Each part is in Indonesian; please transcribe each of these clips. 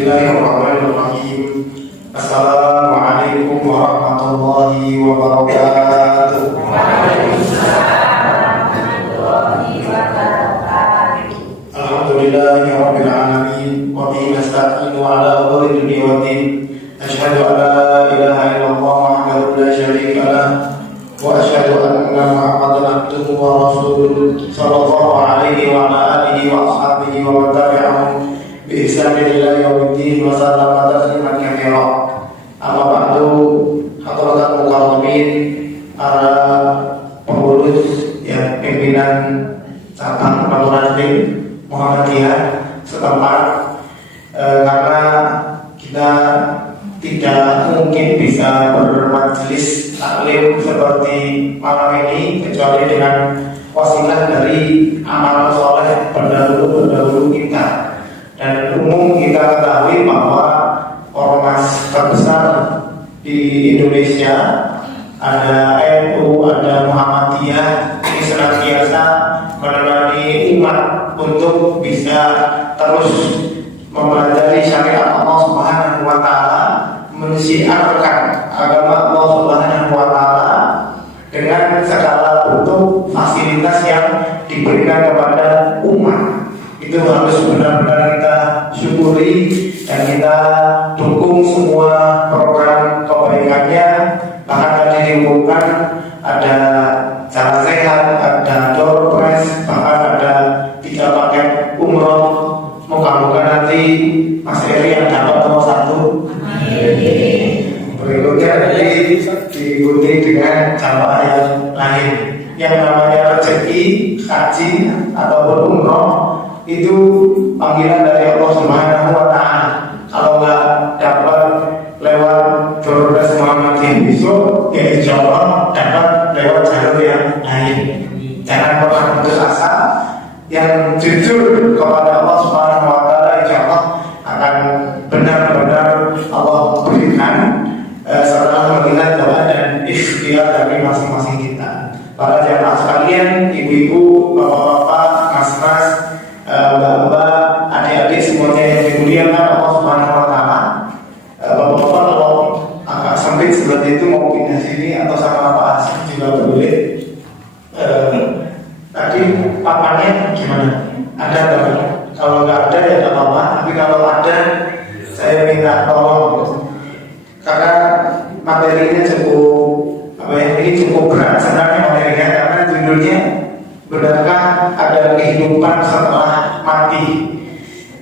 Bismillahirrahmanirrahim. Assalamualaikum warahmatullahi wabarakatuh. Alhamdulillahirabbil alamin wa bihi nasta'inu ala umuri dunya waddin. Asyhadu an la ilaha illallah wahdahu la syarika lah wa asyhadu anna Muhammadan abduhu wa rasuluh sallallahu alaihi wa ala alihi wa ashabihi wa man tabi'ahum bi ihsanin ila yaumiddin wa sallama tasliman katsira. Amma ba'du, hadratul mukarramin, para pengurus ya, pimpinan cabang Maturajim Muhammadiyah setempat, karena kita tidak mungkin bisa bermajelis taklim seperti malam ini kecuali dengan wasilah dari amal soleh pendahulu kita. Dan umum kita ketahui bahwa ormas terbesar di Indonesia, ada NU, ada Muhammadiyah, ini senantiasa menemani umat untuk bisa terus mempelajari syariat Allah Subhanahu wa taala, mensiarkan agama Allah Subhanahu wa taala dengan segala bentuk fasilitas yang diberikan kepada umat. Itu harus benar-benar kita syukuri dan kita dukung semua program kebaikannya. Bahkan tadi diumumkan ada jalan sehat, ada door prize, bahkan ada 3 paket umroh. Moga-moga nanti Mas Eri yang dapat nomor 1. Berikutnya nanti diikuti dengan jamaah yang lain. Yang namanya rezeki, haji ataupun umroh itu panggilan dari Allah Subhanahu wa taala. Kalau nggak dapat lewat Dolores Muhammadiyah besok, ya insya Allah dapat lewat jalur yang lain. Jangan pernah putus asa. Yang jujur kepada Allah Subhanahu wa taala, insya Allah akan benar-benar Allah berikan setelah melihat doa dan ikhtiar dari masing-masing kita. Para jamaah sekalian, ibu-ibu, bapak-bapak, mas-mas, mbak-mbak, adik-adik semuanya yang dimuliakan Allah Subhanahu wa taala. Bapak-bapak kalau agak sempit seperti itu mau pindah sini atau sama Pak Hasan juga boleh. Tadi papannya gimana? Ada nggak? Kalau nggak ada ya nggak apa-apa. Tapi kalau ada, saya minta tolong karena materinya cukup ini cukup berat sebenarnya materinya, karena judulnya benarkah ada kehidupan setelah mati.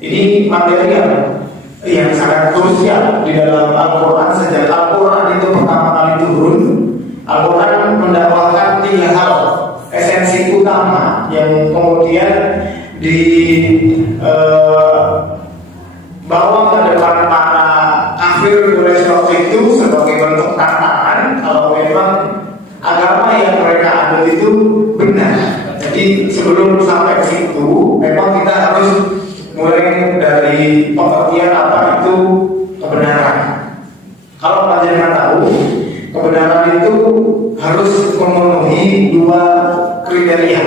Ini materi yang sangat krusial di dalam Al-Quran. Sejak Al-Quran itu pertama kali turun, Al-Quran mendakwahkan 3 hal esensi utama yang kemudian bawa ke depan para kafir Quraisy waktu itu sebagai bentuk tantangan kalau memang agama yang mereka anut itu benar. Jadi sebelum sampai ke situ, memang kita harus mulai dari pengertian apa itu kebenaran. Kalau panjenengan tahu, kebenaran itu harus memenuhi 2 kriteria.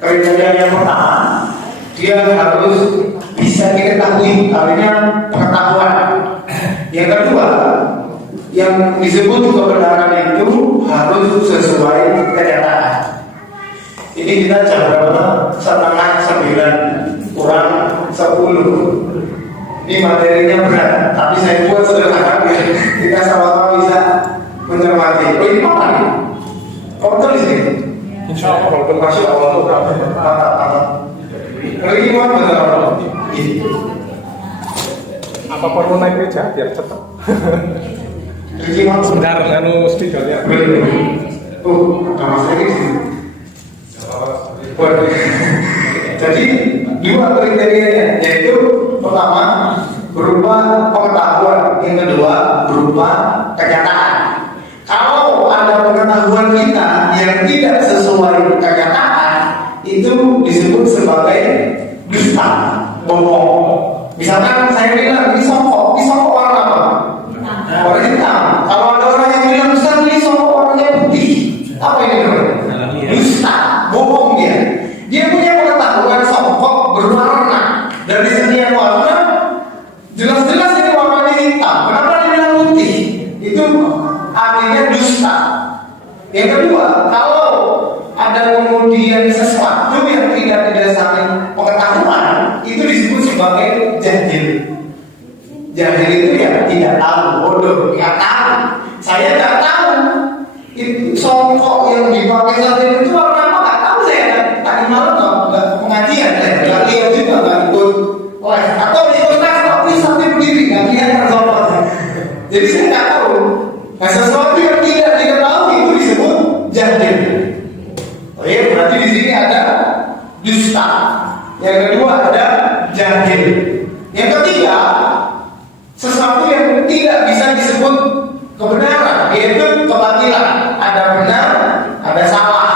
Kriteria yang pertama, dia harus bisa diketahui, artinya pengetahuan. Yang kedua, yang disebut kebenaran itu harus sesuai kenyataan. Ini kita jam berapa? 8:30 kurang 10. Ini materinya berat, tapi saya buat sederhana biar kita sama-sama bisa mencermati. Oh, ini apa nih? Kontol di sini. Insya Allah, kalau masya Allah, mantap. Lagi mana benar? Apa perlu naik meja biar cepat? Sebentar, speakernya. Ada masalah di sini. Jadi 2 kriterianya, yaitu pertama berupa pengetahuan, yang kedua berupa kenyataan. Kalau ada pengetahuan kita yang tidak sesuai kenyataan, itu disebut sebagai dusta, bohong. Misalkan saya bilang ini songkok warna apa? Warna hitam. Kalau ada orang yang bilang Ustaz ini songkok warnanya putih, apa ini namanya? Dusta, bohong dia. Dia punya pengetahuan songkok berwarna, dan di setiap warna jelas-jelas Yang kedua, kalau ada kemudian sesuatu yang tidak didasari pengetahuan, itu disebut sebagai jahil. Jahil itu ya tidak tahu, bodoh, nggak tahu. Saya nggak tahu itu songkok yang dipakai saat itu warna apa, nggak tahu saya. Tadi malam nggak pengajian, saya nggak lihat juga, nggak ikut les. Atau ikut les tapi sampai berdiri nggak lihat songkoknya. Jadi saya nggak tahu. Nah, sesuatu yang tidak diketahui itu disebut jahil. Oke, berarti di sini ada dusta. Yang kedua ada jahil. Yang ketiga, sesuatu yang tidak bisa disebut kebenaran, yaitu kebatilan. Ada benar, ada salah,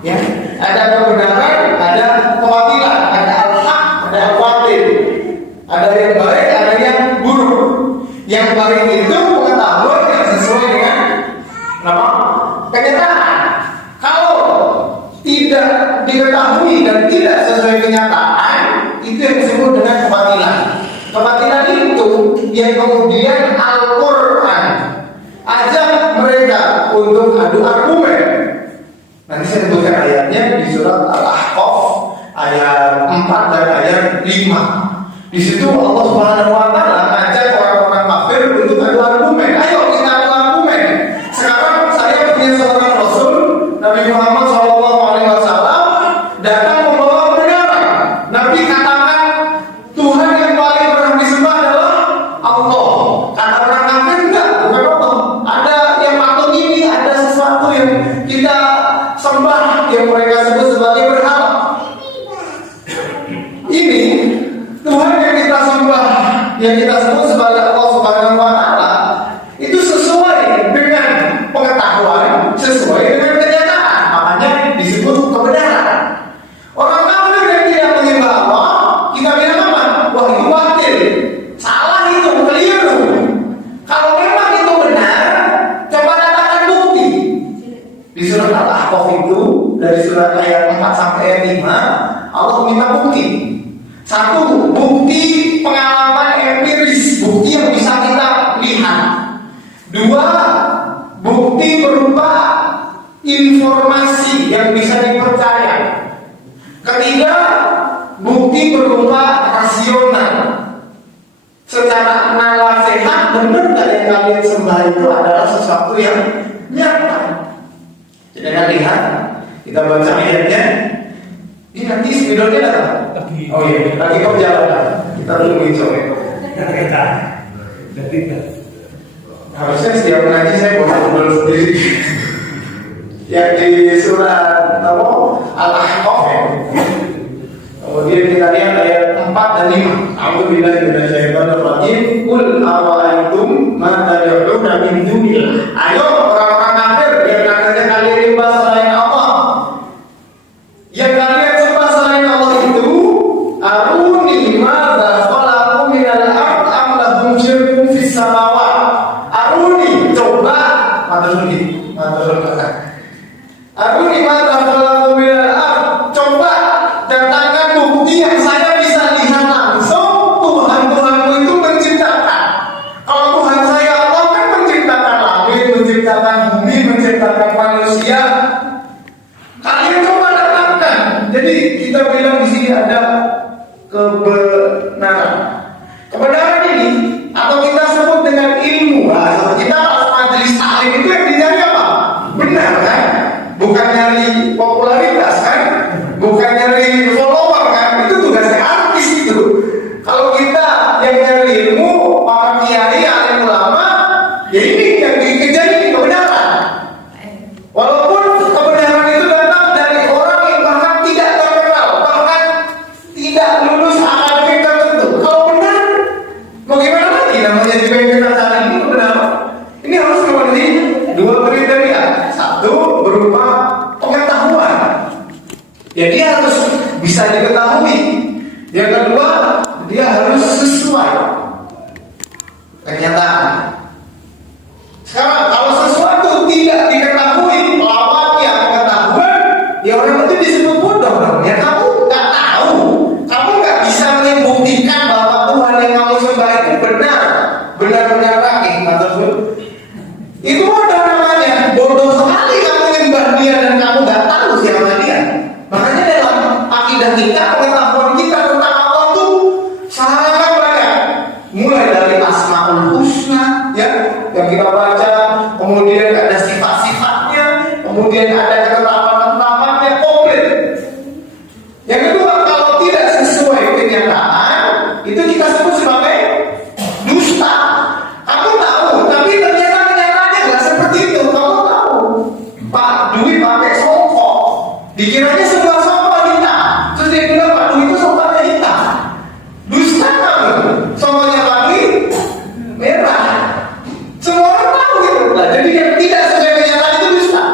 ya. Ada kebenaran, ada kebatilan, ada al-haq, ada al-batil. Ada yang baik, ada yang buruk. Yang baik itu pengetahuan yang sesuai dengan apa? Kenyataan. Kalau tidak diketahui dan tidak sesuai kenyataan, itu yang disebut dengan kebatilan. Kebatilan itu yang kemudian Al-Quran ajak mereka untuk adu argumen. Nanti saya sebutkan ayatnya di surat Al-Ahqaf ayat 4 dan ayat 5. Di situ Allah Subhanahu wa taala ajak orang-orang kafir untuk adu argumen. Ayo kita adu argumen. Sekarang saya punya seorang Rasul Nabi Muhammad SAW datang membawa kebenaran. Nabi katakan Tuhan yang paling berhak disembah adalah Allah. Kata orang kafir enggak, bukan Allah. Ada yang patung ini, ada sesuatu yang kita sembah yang mereka sebut sebagai berhala. Ini Tuhan yang kita sembah, yang kita sebut sebagai Allah Subhanahu wa taala, itu sesuai dengan pengetahuan, sesuai dengan kenyataan. Makanya disebut kebenaran. Orang kafir yang tidak menyembah Allah, kita bilang apa? Wah, itu batil. Salah itu, keliru. Kalau memang itu benar, coba datangkan bukti. Di surat Al-Ahqaf itu, dari surat ayat 4 sampai ayat 5, Allah minta bukti. Satu, bukti pengalaman empiris, bukti yang bisa kita lihat. Dua, bukti berupa informasi yang bisa dipercaya. Ketiga, bukti berupa rasional. Secara nalar sehat, benar gak yang kalian sembah itu adalah sesuatu yang nyata. Jangan lihat, kita baca ayatnya. Ini nanti spidolnya datang. Oh iya, lagi kau jalan. Kita tungguin sore. Harusnya setiap ngaji saya ngobrol sendiri. Yang di surat apa? Al-Ahqaf. Kemudian kita lihat ayat 4 dan 5. A'udzubillahi minasyaitonir rajim. Qul ara'aytum ma tad'una min dunillah. Ayo orang-orang kafir yang katanya kalian menyembah selain Allah. Yang kalian sembah selain Allah itu, aruni madza khalaqu minal ard am lahum syirkun fis samawat. Aruni, coba matur kata. Aruni madza khalaqu minal ard. Coba datangkan bukti yang saya bisa lihat langsung Tuhan-Tuhanmu itu menciptakan. Kalau Tuhan saya Allah kan menciptakan langit, menciptakan bumi, menciptakan manusia. Kalian coba datangkan. Jadi kita bilang di sini ada kebenaran. Kebenaran ini atau kita sebut dengan ilmu. Bahasa kita majelis taklim itu yang dicari apa? Benar kan? Bukan nyari popularitas kan? Bukan nyari follower kan? Itu tugasnya artis itu. Kalau kita yang nyari ilmu, para kiai, alim ulama, ya ini yang dikejar ini kebenaran. Walaupun kebenaran itu datang dari orang yang bahkan tidak terkenal, bahkan tidak lulus akademik tertentu. Kalau benar, mau gimana lagi namanya dipegang acara ini benar? Ini harus memenuhi dua kriteria. Satu, berupa pengetahuan. Ya dia harus bisa diketahui. Yang kedua, dia harus sesuai kenyataan. Sekarang kalau sesuatu tidak diketahui, lawannya pengetahuan, ya orang itu disebut bodoh. Ya kamu nggak tahu, kamu nggak bisa membuktikan bahwa Tuhan yang kamu sembah itu benar-benar lagi. Itu bodoh namanya, bodoh sekali kamu akidah kita, pengetahuan kita tentang Allah itu sangat banyak. Mulai dari Asmaul Husna ya, yang kita baca, kemudian ada sifat-sifatnya, kemudian ada ketetapan-ketetapannya komplit. Yang kedua, kalau tidak sesuai kenyataan, itu kita sebut sebagai dusta. Kamu tahu, tapi ternyata kenyataannya nggak seperti itu. Kamu tahu, Pak Dwi pakai songkok, dikiranya sebuah songkok hitam, terus dia bilang Pak Dwi itu songkoknya hitam. Dusta kamu, songkoknya Pak Dwi merah. Semua orang tahu gitu. Nah, jadi yang tidak sesuai kenyataan itu dusta.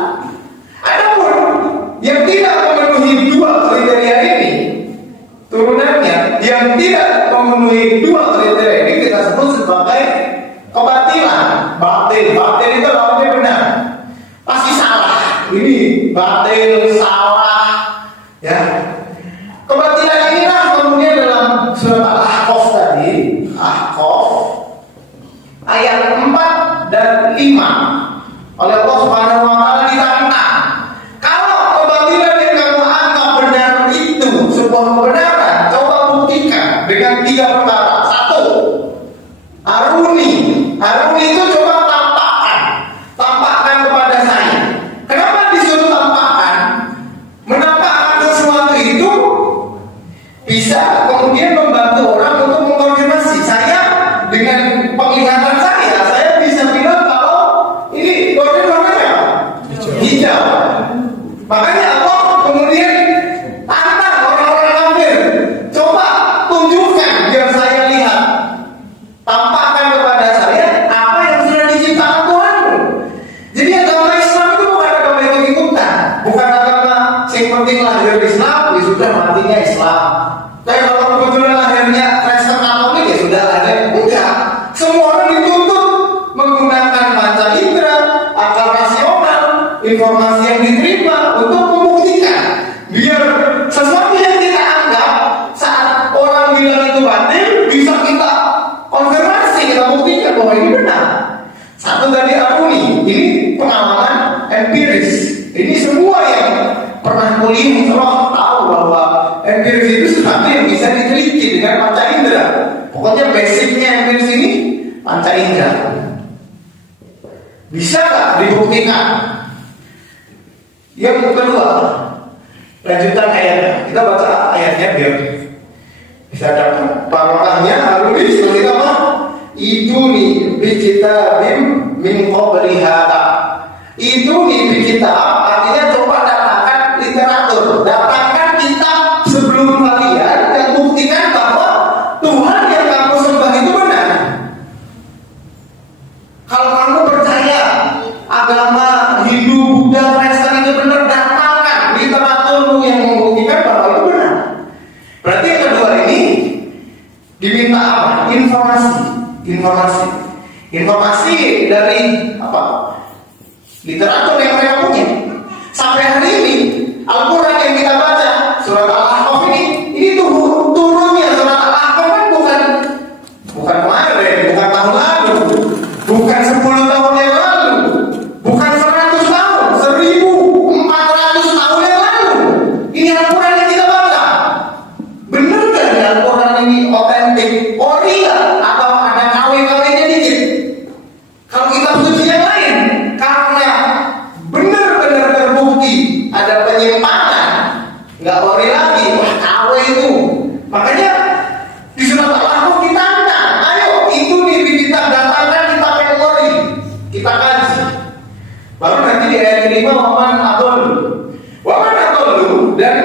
Adapun yang tidak memenuhi dua kriteria ini, turunannya yang tidak memenuhi dua kriteria ini kita sebut sebagai kebatilan. Batil itu lawannya benar, pasti salah. Ini batil, salah, ya. Kebatilan inilah kemudian dalam surat Al-Ahqaf tadi, Ahqaf ayat 4 dan 5 oleh Allah Subhanahu wa taala ditantang. Kalau kebatilan yang kamu anggap benar itu sebuah kebenaran, coba buktikan dengan 3 perkara. 1, aruni itu coba tampakkan kepada saya. Kenapa disuruh tampakkan? Menampakkan sesuatu itu bisa kemudian membantu orang untuk mengkonfirmasi. Saya dengan penglihatan saya bisa bilang kalau ini warnanya hijau. Makanya Allah kemudian tantang orang-orang kafir, coba tunjukkan biar saya lihat, tampakkan kepada saya apa yang sudah diciptakan Tuhanmu. Jadi agama Islam itu bukan agama ikut-ikutan, bukan agama yang penting lahir Islam, ya sudah matinya Islam. Tapi kalau kebetulan lahirnya Kristen Katolik, ya sudah lahir. Enggak, semua orang dituntut menggunakan mata indera, akal rasional, informasi yang diterima untuk membuktikan. Biar sesuatu yang kita anggap saat orang bilang itu batil, bisa kita konfirmasi, kita buktikan bahwa ini benar. 1 tadi aruni, ini pengalaman empiris. Ini semua yang pernah kuliah semua tahu bahwa empiris itu sesuatu yang bisa diteliti dengan panca indera. Pokoknya basicnya empiris ini panca indera. Bisa nggak dibuktikan? Yang kedua, lanjutan ayatnya. Kita baca ayatnya biar bisa dapat barokahnya. Aruni seperti apa? Iduni bi kitabim min qabli hada. Iduni bi kitab artinya coba datangkan literatur, datangkan kitab sebelum kalian yang buktikan bahwa Tuhan yang kamu sembah itu benar. Kalau kamu percaya agama Hindu, Buddha, Kristen itu benar, datangkan literaturmu yang membuktikan bahwa itu benar. Berarti yang kedua ini diminta apa? Informasi dari apa? Literatur yang mereka punya. Sampai hari ini Al-Quran yang kita baca, surat Al-Ahqaf ini turunnya surat Al-Ahqaf kan bukan kemarin, bukan tahun lalu, bukan 10 tahun yang lalu, bukan 100 tahun, 1400 tahun yang lalu. Ini Al-Quran yang kita baca. Benar kan Al-Quran ini otentik, ori atau ada KW-KW-nya dikit? Kalau kitab suci yang lain, karena benar-benar terbukti ada penyimpangan, nggak ori lagi, wah KW itu. Makanya di surat Al-Ahqaf kita tantang, ayo itu kita datangkan, kita ori, kita kaji. Baru nanti di ayat kelima waman adollu, dan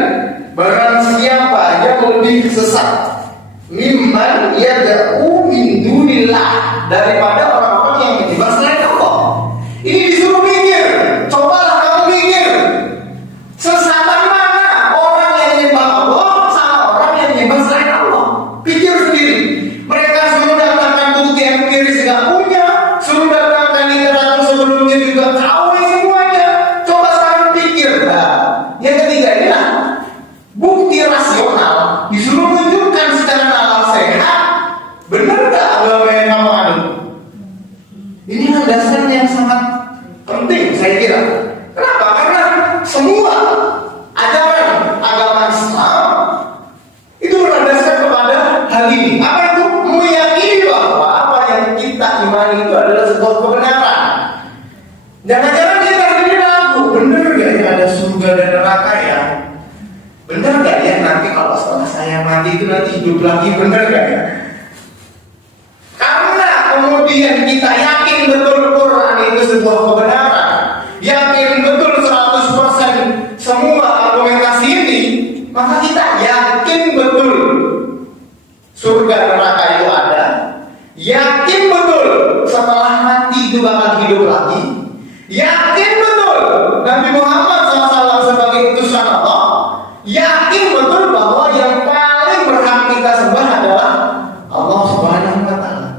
barang siapa yang lebih sesat mimman yad'u min dunillah, daripada orang-orang yang menyembah selain Allah. Ini disuruh mikir, cobalah kamu mikir, sesatan mana orang yang menyembah Allah sama orang yang menyembah selain Allah. Pikir sendiri. Mereka suruh datangkan bukti empiris nggak punya, suruh datangkan literatur sebelumnya juga tahu semuanya. Coba sekarang pikir. Nah, yang ketiga inilah bukti rasional, disuruh menunjukkan secara akal sehat, benar nggak agama yang kamu anut? mati itu nanti hidup lagi, benar gak ya? Karena kemudian kita yakin betul Quran itu sebuah kebenaran, yakin betul 100% semua argumentasi ini, maka kita yakin betul surga neraka itu ada, yakin betul setelah mati itu bakal hidup lagi, yakin betul Nabi Muhammad SAW sebagai utusan Allah, yakin betul bahwa yang paling berhak kita sembah adalah Allah Subhanahu wa Ta'ala.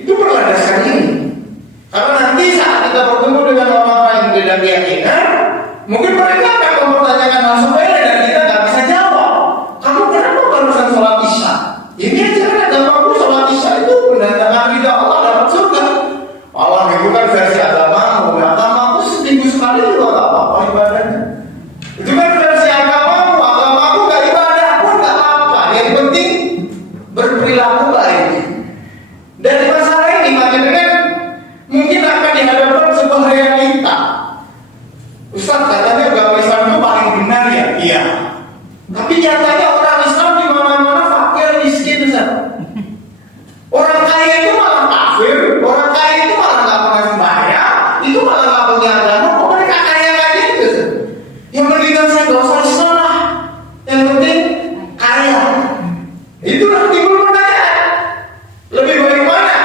Itu berlandaskan ini. Karena nanti saat kita bertemu dengan orang-orang yang beda keyakinan, mungkin mereka akan mempertanyakan hal sepele dan kita nggak bisa jawab. Kamu kenapa barusan sholat isya? Ini aja kan agamaku sholat isya itu mendatangkan ridha Allah dapat surga. Allah itu kan versi agamaku seminggu sekali juga nggak apa-apa ibadahnya. Itu kan versi agamaku nggak ibadah pun nggak apa-apa. Yang penting berperilaku baik. Dan masalah ini dengan mungkin akan dihadapkan sebuah realita. Ustaz katanya agama Islam itu paling benar ya? Iya. Tapi nyatanya orang Islam di mana-mana fakir miskin, Ustaz. Orang kaya itu malah kafir, orang kaya itu malah nggak pernah sembahyang, itu malah nggak punya agama. Kok mereka kaya kayak gitu, Ustaz? Yang penting saya nggak usah Islam lah. Yang penting kaya. Itulah timbul pertanyaan. Lebih baik mana?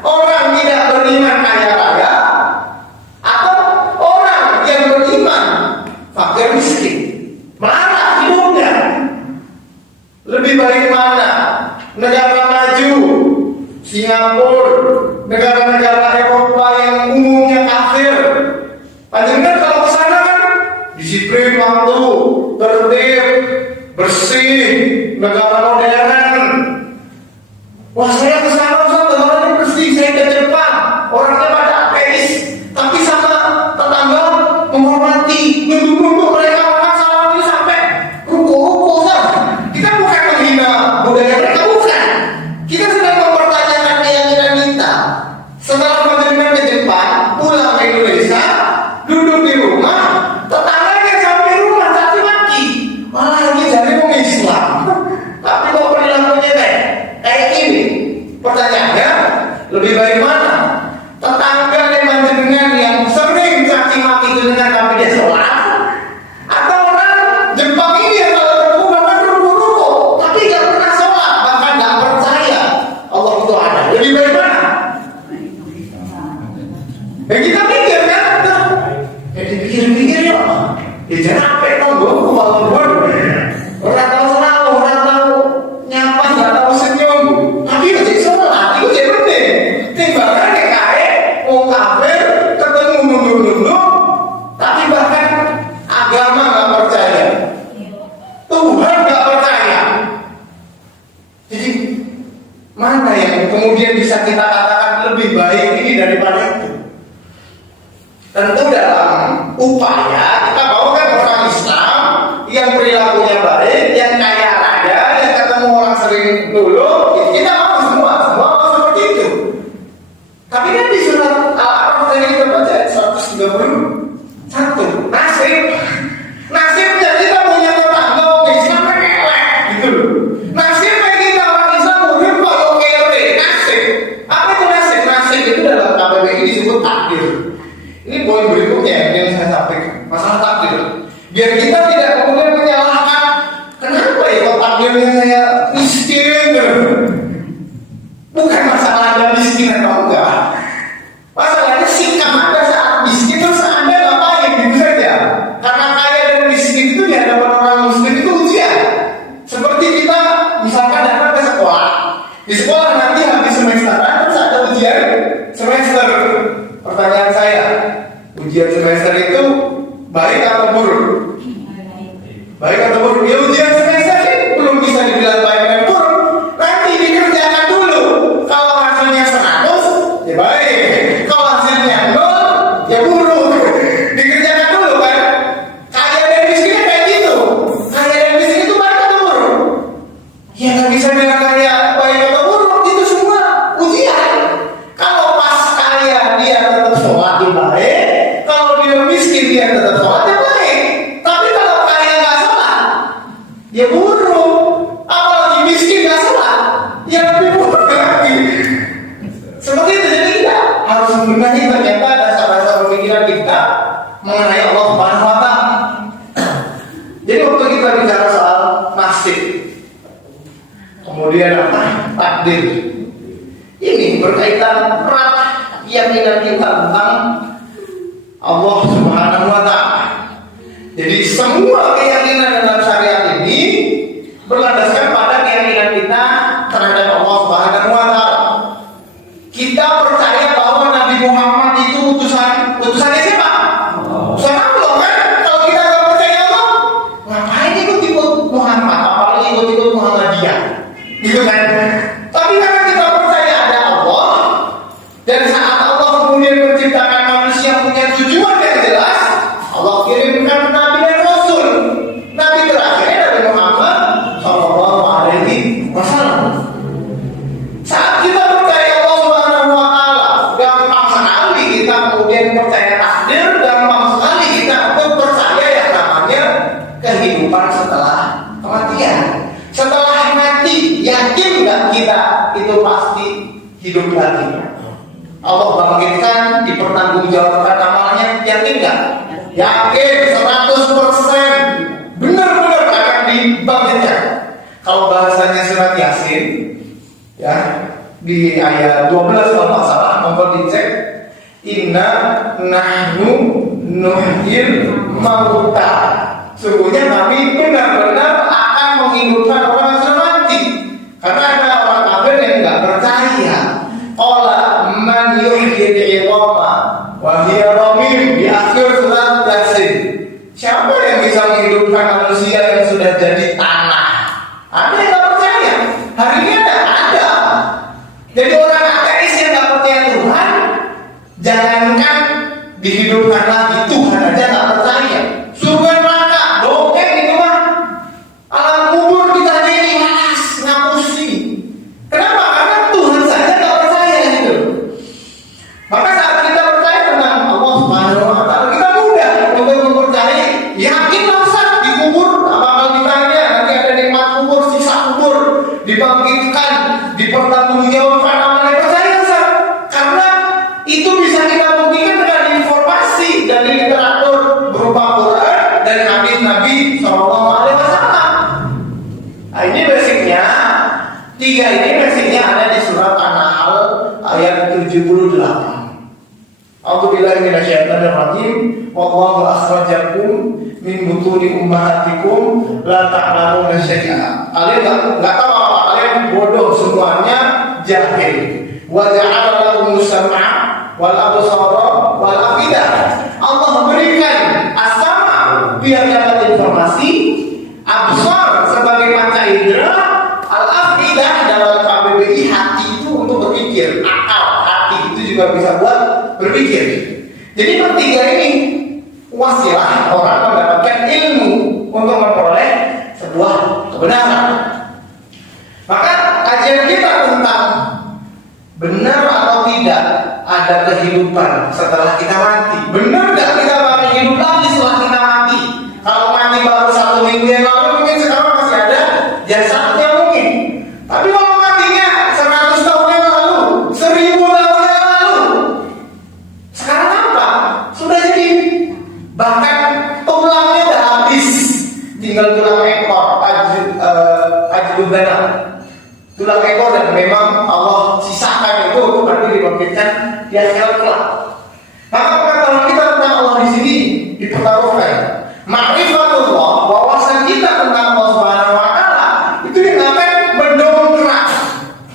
Orang tidak beriman kaya raya atau orang yang beriman fakir miskin? Mana hidupnya? Lebih baik mana? Negara maju, Singapura, negara-negara Eropa yang umumnya kafir. Panjenengan kalau ke sana kan disiplin waktu, tertib, bersih, negara modern. Wah, saya ke sana negaranya bersih, saya ke Jepang, orangnya pada ateis, tapi sama tetangga menghormati, nunduk-nunduk mereka makan salam ini sampai ruko-ruko. Kita bukan menghina budaya mereka, bukan. Kita sedang mempertanyakan keyakinan kita. Setelah mendengar ke Jepang, pulang ke Indonesia, duduk di rumah, tetangganya sampai rumah caci maki, malah lagi jadi orang Islam. Tapi kok perilakunya kayak gini? Pertanyaannya, lebih baik mana? Tetangga dengan jenengan yang sering caci maki jenengan tapi dia sholat, atau orang Jepang ini yang kalau bertemu bahkan ruko-ruko tapi gak pernah sholat, bahkan gak percaya Allah itu ada. Lebih baik mana? Ya kita pikir kan? Ya dipikir-pikir ya. Ya jangan apa itu gue bangun. Orang tahu selalu, orang tahu nyapa, nggak tahu senyum. Tapi itu jadi sholat, itu jadi penting. Timbangan kayak kaya, mau kafir, ketemu nunduk-nunduk, tapi bahkan agama nggak percaya, Tuhan nggak percaya. Jadi mana yang kemudian bisa kita katakan lebih baik ini daripada itu? Tentu dalam upaya kita bawakan orang Islam yang perilakunya baik, yang kaya raya, yang ketemu orang sering dulu, kita mau semua mau seperti itu. Tapi kan di surat Al-A'raf tadi kita baca 131, nasibnya kita punya tetangga orang Islam elek gitu loh. Nasibnya kita orang Islam murid kalau kere, nasib. Apa itu nasib? Nasib itu dalam KBBI disebut takdir. Ini poin berikutnya yang saya sampaikan, masalah takdir. Biar kita tidak kemudian menyalahkan, kenapa ya kok takdirnya saya miskin? Bukan masalah Anda miskin atau enggak. Masalahnya sikap Anda saat miskin terus Anda ngapain gitu saja. Karena kaya dan miskin itu di hadapan orang muslim itu ujian. Seperti kita misalkan datang ke sekolah. Di sekolah nanti habis semesteran terus ada ujian semester. Pertanyaan saya, ujian semester itu baik atau buruk? Baik atau buruk? Ya ujian semester ini belum bisa dibilang baik dan buruk. Nanti dikerjakan dulu. Kalau hasilnya 100, ya baik. Kalau hasilnya 0, ya buruk. Dikerjakan dulu kan. Kaya dan miskin kayak gitu. Kaya dan miskin itu baik atau buruk? Ya nggak bisa bilang kaya baik atau buruk. Itu semua ujian. Kalau pas kaya dia tetap sholat dia baik. Kalau dia miskin dia tetap sholat dia baik. Tapi kalau kaya nggak sholat, dia buruk. Apalagi bicara soal nasib, kemudian apa? Takdir. Ini berkaitan erat keyakinan kita tentang Allah Subhanahu wa Ta'ala. Jadi semua keyakinan dalam syariat ini berlandaskan pada keyakinan kita terhadap Allah Subhanahu wa Ta'ala. Kita percaya bahwa Nabi Muhammad itu utusannya siapa? Utusan Allah kan? Kalau kita nggak percaya Allah, ngapain ikut Muhammad? Apalagi ikut Muhammadiyah, gitu kan? Tapi karena kita percaya ada Allah, dan saat Allah kemudian menciptakan manusia punya tujuan yang jelas, Allah kirimkan Nabi dan Rasul. Nabi terakhirnya Nabi Muhammad Sallallahu Alaihi Wasallam. Saat kita percaya Allah Subhanahu Wa Taala, gampang sekali kita kemudian percaya takdir, gampang sekali kita untuk percaya yang namanya kehidupan setelah kematian. Setelah mati, yakin nggak kita itu pasti hidup lagi? Allah bangkitkan, dipertanggungjawabkan amalnya, yakin nggak? Yakin 100%, benar-benar akan dibangkitkan. Kalau bahasanya surat Yasin, ya di ayat 12 kalau nggak salah, mohon dicek. Inna nahnu nuhyil mauta. Sungguhnya kami benar-benar akan menghidupkan orang yang sudah mati. Karena ada orang kafir yang nggak percaya. Qala man yuhyil 'idhama wa hiya ramim, di akhir surat Yasin. Siapa yang bisa menghidupkan manusia yang sudah jadi tanah? Ada yang nggak percaya? Hari ini ada. Jadi orang ateis yang nggak percaya Tuhan, jangankan dihidupkan lagi, Tuhan aja nggak percaya. Surga neraka, dongeng itu mah. Alam kubur ditanya ini malas, ngapusi. Kenapa? Karena Tuhan saja nggak percaya gitu. Maka saat kita percaya tentang Allah Subhanahu Wa Taala, kita mudah untuk mempercayai. Yakin masa dikubur, bakal ditanya, nanti ada nikmat kubur, sisa kubur, dibangkitkan, dipertanggungjawabkan amalnya, percaya sah. Karena itu bisa kita buktikan dengan informasi dari literatur berupa Quran dan hadis Nabi Sallallahu Alaihi Wasallam. Nah, ini basicnya. Tiga ini basicnya ada di surat An-Nahl ayat 78. A'udzubillahi minasyaitonir rajim. Wallahu akhrajakum min butuni ummahatikum la ta'lamuna syai'a. Kalian enggak tahu apa, kalian bodoh semuanya, jahil. Wa ja'ala lakumus sam'a wal absara wal afidah. Allah memberikan as-sama biar dapat informasi, absar sebagai panca indera, al-afidah dalam KBBI hati itu untuk berpikir, akal hati itu juga bisa buat berpikir. Jadi bertiga ini wasilah orang mendapatkan ilmu untuk memperoleh sebuah kebenaran. Maka kajian kita tentang benar atau tidak ada kehidupan setelah kita mati. Benar nggak kita bakal hidup lagi setelah kita mati? Kalau mati baru 1 minggu yang lalu, mungkin sekarang masih ada jasadnya mungkin. Tapi kalau matinya 100 tahun yang lalu, 1000 tahun yang lalu, sekarang apa? Sudah jadi, bahkan tulangnya udah habis, tinggal tulang ekor, ajlubana, tulang ekor, dan memang Allah sisakan itu nanti dibangkitkan di akhirat kelak. Maka pengetahuan kita tentang Allah di sini dipertaruhkan. Ma'rifatullah, wawasan kita tentang Allah Subhanahu Wa Taala itu yang akan mendongkrak.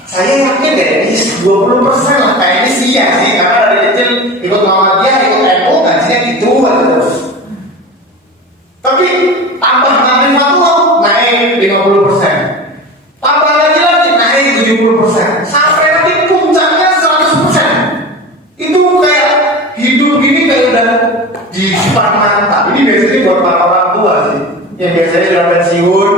Saya yakin deh, ini 20% lah kayaknya sih ya sih, karena dari kecil ikut Muhammadiyah, ikut NU, ngajinya gitu terus. Tapi tambah ma'rifatullah naik 50%, tambah lagi naik 70%, sampai nanti puncaknya 100%. Itu kayak hidup ini kayak udah di mantap. Ini biasanya buat para orang tua sih, yang biasanya sudah pensiun,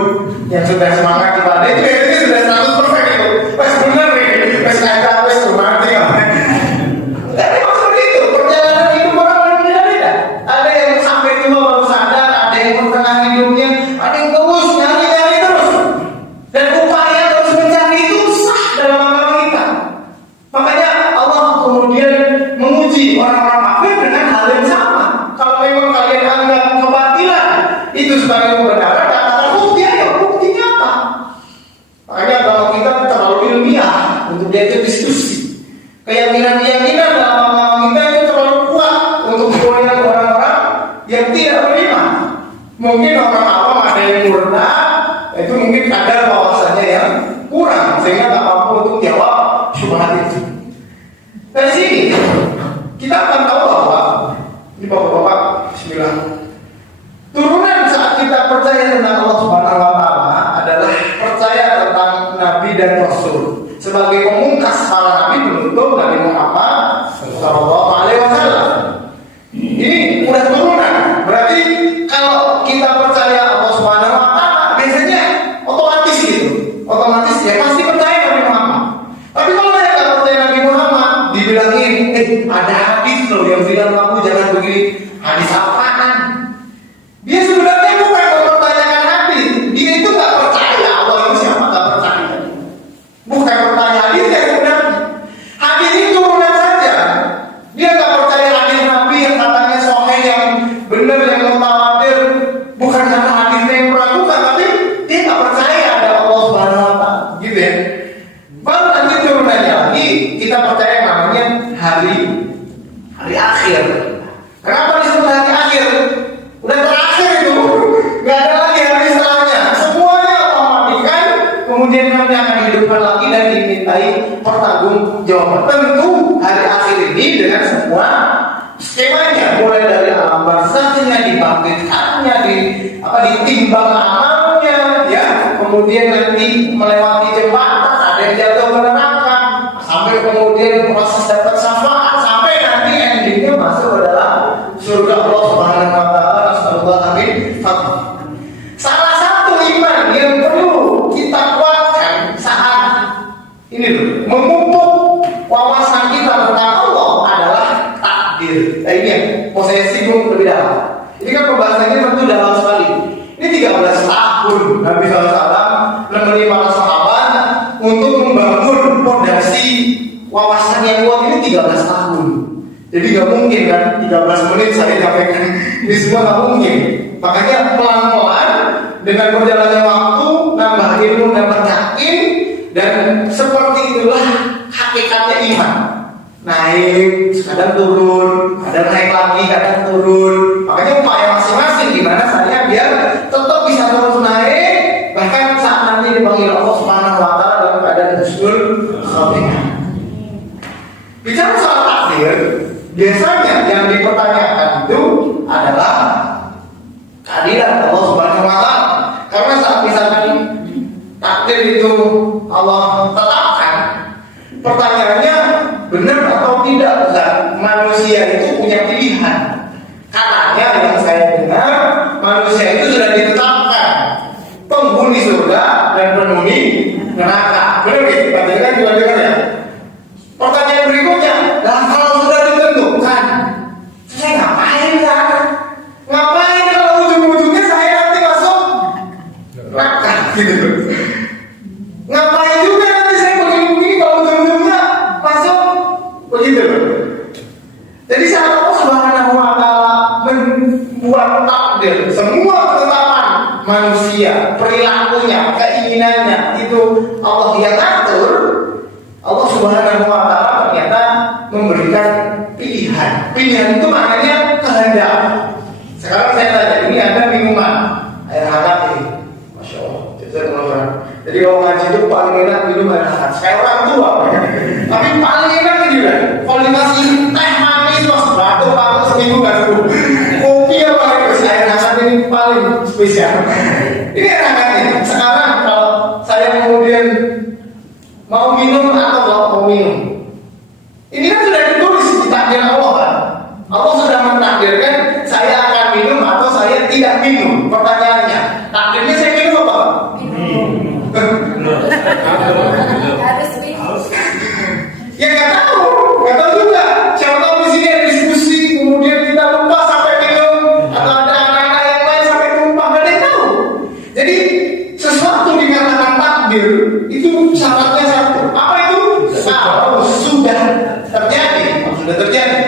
yang sudah semangat ibadah, itu biasanya sudah 100% itu. Pas bener nih, pas ada, pas mati ya. Tapi maksud itu perjalanan hidup orang berbeda-beda. Ada yang sampai tua baru sadar, ada yang pertengahan hidupnya, ada yang terus nyari terus. Dan upaya terus mencari itu sah dalam agama kita. Makanya Allah kemudian menguji orang-orang kafir dengan hal yang sama. Kalau memang kalian anggap kebatilan itu sebagai kebenaran, katakan itu mungkin ada wawasannya yang kurang sehingga tak mampu untuk jawab syubhat itu. Dari sini kita akan tahu bahwa ini bapak-bapak, bismillah, turunan saat kita percaya tentang Allah Subhanahu wa Ta'ala adalah percaya tentang Nabi dan Rasul sebagai pemungkas para Nabi penutup Nabi Muhammad Sallallahu Alaihi Wasallam. Ini udah turunan. Berarti kalau kita percaya Allah Subhanahu Wa Ta'ala, biasanya otomatis gitu, otomatis ya pasti percaya Nabi Muhammad. Tapi kalau saya nggak percaya Nabi Muhammad, dibilangin, ada hadis loh yang bilang kamu jangan begini. Hadis apaan? Dia sebenarnya bukan mempertanyakan Nabi, dia itu nggak percaya Allah itu siapa, nggak percaya. Bukan pertanyaan hadis yang sebenarnya. Hadis itu turunan saja. Dia nggak percaya hadis Nabi yang katanya sahih yang benar yang mutawatir, bukan karena hadisnya yang meragukan, tapi dia nggak percaya ada Allah Subhanahu Wa Ta'ala, gitu ya. Baru nanti turunannya lagi kita percaya yang namanya hari akhir. Kenapa disebut hari akhir? Udah terakhir itu, nggak ada lagi hari setelahnya. Semuanya Allah matikan, kemudian nanti akan dihidupkan lagi dan dimintai pertanggungjawaban. Tentu hari akhir ini dengan semua skemanya, mulai dari alam barzahnya, dibangkitkannya, ditimbang amalnya, ya, kemudian nanti melewati jembatan, ada yang jatuh ke neraka, sampai kemudian proses dapat syafaat, sampai nanti endingnya masuk ke dalam surga Allah Subhanahu Wa Ta'ala. Salah satu iman yang perlu kita kuatkan saat ini loh, memupuk wawasan kita tentang Allah adalah takdir. Nah, ini yang mau saya singgung lebih dalam. Ini kan pembahasannya tentu dalam sekali. Ini 13 tahun Nabi SAW menemani para sahabat untuk membangun fondasi wawasan yang kuat ini 13 tahun. Jadi gak mungkin kan 13 menit saya sampaikan ini semua, gak mungkin. Makanya pelan-pelan dengan berjalannya waktu nambah ilmu, nambah yakin, dan seperti itulah hakikatnya iman. Naik, kadang turun, kadang naik lagi, kadang turun. Makanya upaya masing-masing gimana saya biar tetap bisa terus naik, bahkan saat nanti dipanggil Allah Subhanahu Wa Ta'ala dalam keadaan husnul khotimah. Bicara soal takdir, biasanya yang dipertanyakan itu adalah keadilan Allah Subhanahu Wa Ta'ala. Karena saat misalkan takdir itu Allah tetapkan, pertanyaannya benar atau tidak? Manusia itu punya pilihan. Katanya yang saya dengar, manusia itu sudah ditetapkan penghuni surga dan penghuni neraka. Benar gitu? Tadi kan juga dengar ya. Pertanyaan berikutnya, nah kalau sudah ditentukan, saya ngapain kan? Ngapain kalau ujung-ujungnya saya nanti masuk neraka gitu? Ngapain juga nanti saya begini-begini kalau ujung-ujungnya masuk begitu? Jadi saat Allah Subhanahu Wa Ta'ala membuat takdir, semua ketetapan manusia, perilakunya, keinginannya itu Allah yang atur. Allah Subhanahu Wa Ta'ala ternyata memberikan pilihan. Pilihan itu maknanya kehendak. Sekarang saya tanya, ini ada minuman air hangat ini, masya Allah. Jadi kalau ngaji itu paling enak minum air hangat. Saya orang tua, tapi paling enak ini kan. Kalau dikasih teh manis, mas batuk seminggu nggak sembuh. Kopi apa itu air hangat ini paling spesial. Ini air hangat ini. Sekarang kalau saya kemudian mau minum atau nggak mau minum, ini kan sudah ditulis di takdir Allah kan. Allah sudah mentakdirkan saya akan minum atau saya tidak minum. Pertanyaannya, takdirnya saya minum apa? Ya nggak tahu juga. Siapa tahu di sini ada diskusi, kemudian kita lupa sampai minum, atau ada anak-anak yang lain sampai lupa, nggak ada yang tahu. Jadi sesuatu dikatakan takdir itu syaratnya satu. Apa itu? Kalau sudah terjadi, sudah terjadi.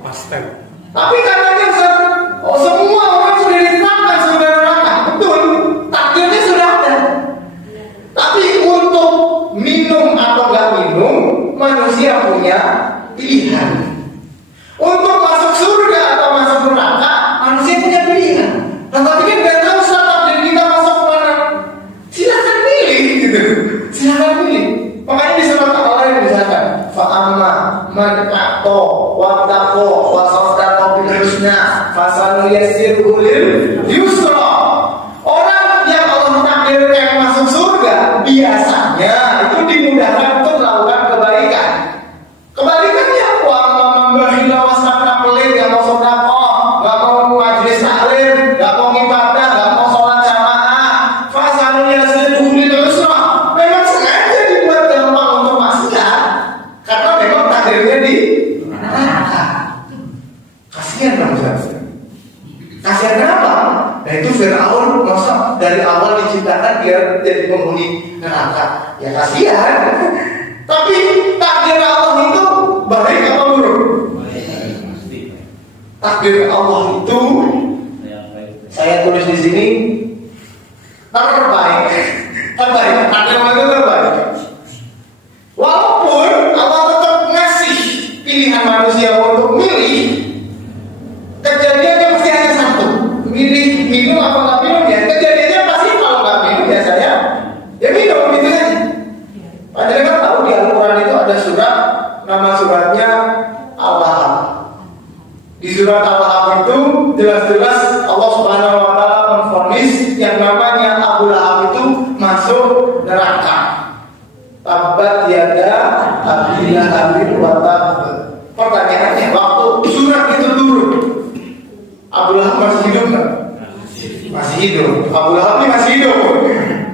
Pasti. Tapi katanya semua orang sudah ditetapkan surga neraka, betul. Takdirnya sudah ada. Tapi untuk minum atau nggak minum, manusia punya pilihan. Untuk masuk surga atau masuk neraka, manusia punya pilihan. Nah, tapi kan nggak tahu takdir kita masuk mana. man a'ta wa taqa wa saddaqa bil husna fasanuyassiruhu lil yusra. Orang yang Allah takdirkan masuk surga biasanya itu dimudahkan untuk melakukan kebaikan. Kebalikannya, wa mambakhila wasakna pelit, gak mau sedekah, gak mau majelis taklim, gak mau ibadah, gak mau sholat jamaah, fasanuyassiruhu lil yusra. Memang sengaja dibuat gampang untuk maksiat karena memang takdirnya di neraka. Kasihan dong, kasihan kenapa? Nah itu Fir'aun masa dari awal diciptakan biar jadi penghuni neraka. Ya kasihan. Tapi takdir Allah itu baik apa buruk? Takdir Allah itu saya tulis di sini terbaik. Terbaik. Takdir Allah itu terbaik. Walaupun Allah tetap ngasih pilihan manusia untuk milih, kejadiannya pasti hanya satu. Milih minum apa nggak minum ya. Kejadiannya pasti kalau nggak minum ya saya ya minum gitu aja. Padahal kan tahu di Al-Quran itu ada surat, nama suratnya Al-Lahab. Di surat Al-Lahab itu jelas-jelas Allah Subhanahu Wa Taala memvonis yang namanya Abu Lahab itu masuk neraka. Tabat yada Abi Lahabin wa tab. Pertanyaannya, waktu surat itu turun, Abu Lahab masih hidup nggak? Masih hidup. Abu Lahab ini masih hidup.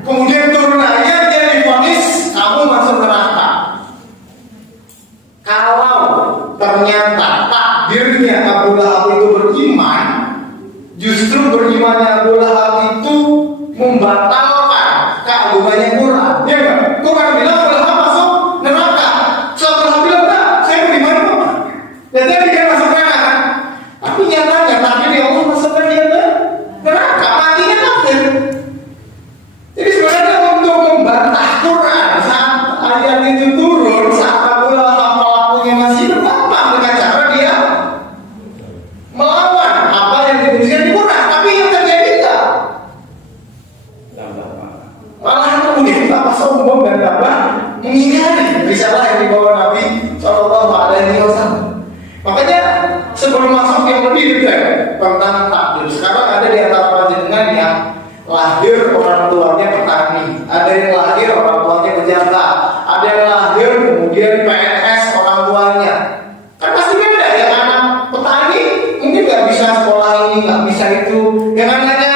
Kemudian turun ayat dia divonis kamu masuk neraka. Kalau ternyata takdirnya Abu Lahab itu beriman, justru berimannya Abu Lahab itu membatalkan keagungannya Quran. Ya enggak? Quran bilang Abu Lahab masuk neraka. So Abu Lahab bilang enggak, saya beriman kok. Jadi dia masuk neraka. Tapi nyatanya takdir Allah masukkan dia ke neraka, matinya kafir. Jadi sebenarnya untuk membantah Quran saat ayat itu turun, saat Abu Lahab pelakunya masih bergampang dengan cara dia melawan apa yang dituliskan di Quran. Tapi yang terjadi enggak. Malah kemudian tambah sombong dan tambah mengingkari risalah yang dibawa Nabi Shallallahu Alaihi Wasallam. Makanya sebelum masuk yang lebih detail tentang takdir, sekarang ada di antara panjenengan yang lahir orang tuanya petani, ada yang lahir orang tuanya pejabat, ada yang lahir kemudian PNS orang tuanya. Kan pasti beda ya, anak petani mungkin nggak bisa sekolah ini, nggak bisa itu. Yang anaknya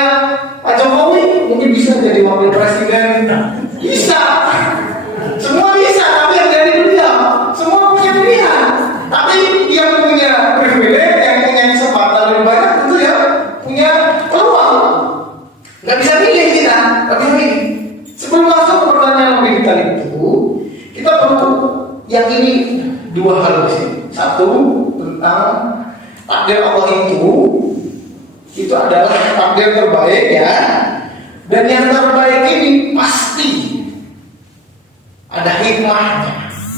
Pak Jokowi mungkin bisa jadi wakil presiden, bisa. Semua bisa, tapi yang jadi beliau semua punya pilihan. Tapi yang punya privilege, yang punya kesempatan lebih banyak tentu ya punya peluang. Gak bisa pilih kita, gak bisa pilih. Sebelum masuk ke pertanyaan lebih detail itu, kita perlu yakini dua hal di sini. Satu, tentang takdir Allah itu adalah takdir terbaik ya. Dan yang terbaik ini pasti ada hikmahnya.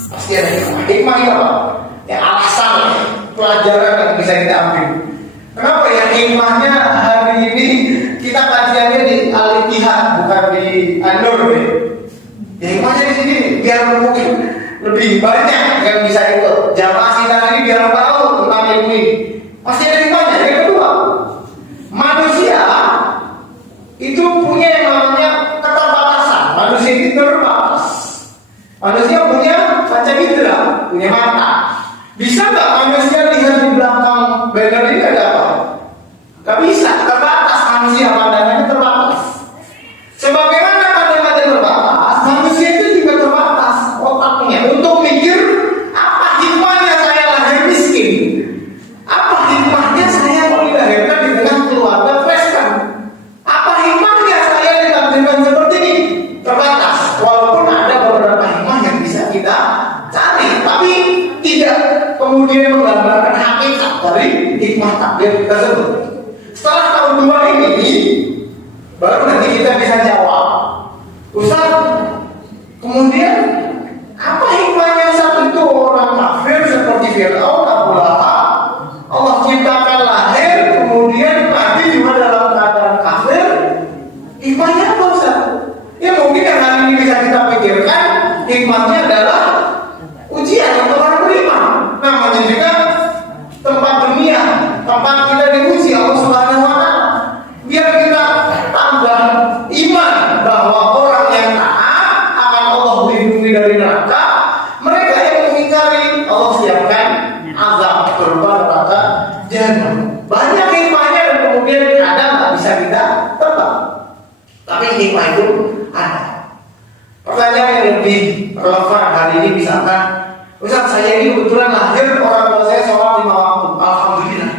Pasti ada hikmah. Hikmah itu apa? Ya alasan, pelajaran yang bisa kita ambil. Kenapa ya hikmahnya hari ini kita kajiannya di Al-Ittihad bukan di An-Nur ya? Ya hikmahnya di sini biar mungkin lebih banyak yang bisa ikut. Jamaah sidang ini biar tahu tentang ilmu ini. Pasti ada hikmahnya. Yang kedua, manusia itu punya yang namanya keterbatasan. Manusia itu terbatas. Manusia punya panca indera, punya mata. Bisa nggak manusia lihat di belakang banner ini ada apa? Gak bisa, terbatas manusia, pandangannya terbatas. Sebagaimana pandangannya terbatas, manusia itu juga terbatas otaknya untuk mikir apa hikmahnya saya lahir miskin, apa hikmahnya saya mau dilahirkan di tengah keluarga Kristen, apa hikmahnya saya ditakdirkan seperti ini. Terbatas, walaupun ada beberapa hikmah yang bisa kita cari, tapi tidak kemudian menggambarkan hakikat dari hikmah takdir tersebut. Setelah tahu dua ini, baru nanti kita bisa jawab, Ustaz, kemudian apa hikmahnya saat itu orang kafir seperti Fir'aun, Abu Lahab, Allah ciptakan lahir, kemudian mati juga dalam keadaan kafir. Hikmahnya apa Ustaz? Ya mungkin yang hari ini bisa kita pikirkan, hikmahnya adalah ujian untuk orang beriman. itu ada. Pertanyaan yang lebih relevan hari ini misalkan, Ustaz, saya ini kebetulan lahir orang tua saya sholat 5 waktu, alhamdulillah.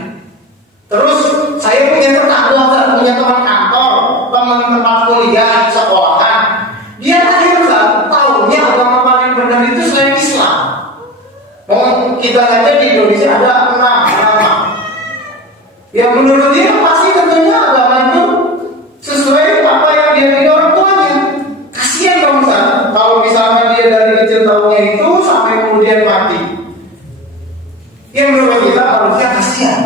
Terus saya punya tetangga, punya teman kantor, teman tempat kuliah, sekolahan. Dia lahir nggak tahunya agama paling benar itu selain Islam. Kita aja di Indonesia ada 6 agama. Yang menurut dia pasti tentunya agama itu sesuai apa yang dia pilih orang tuanya. Kasihan dong Ustaz, kalau misalnya dia dari kecil tahunya itu sampai kemudian mati. Yang menurut kita harusnya kasihan.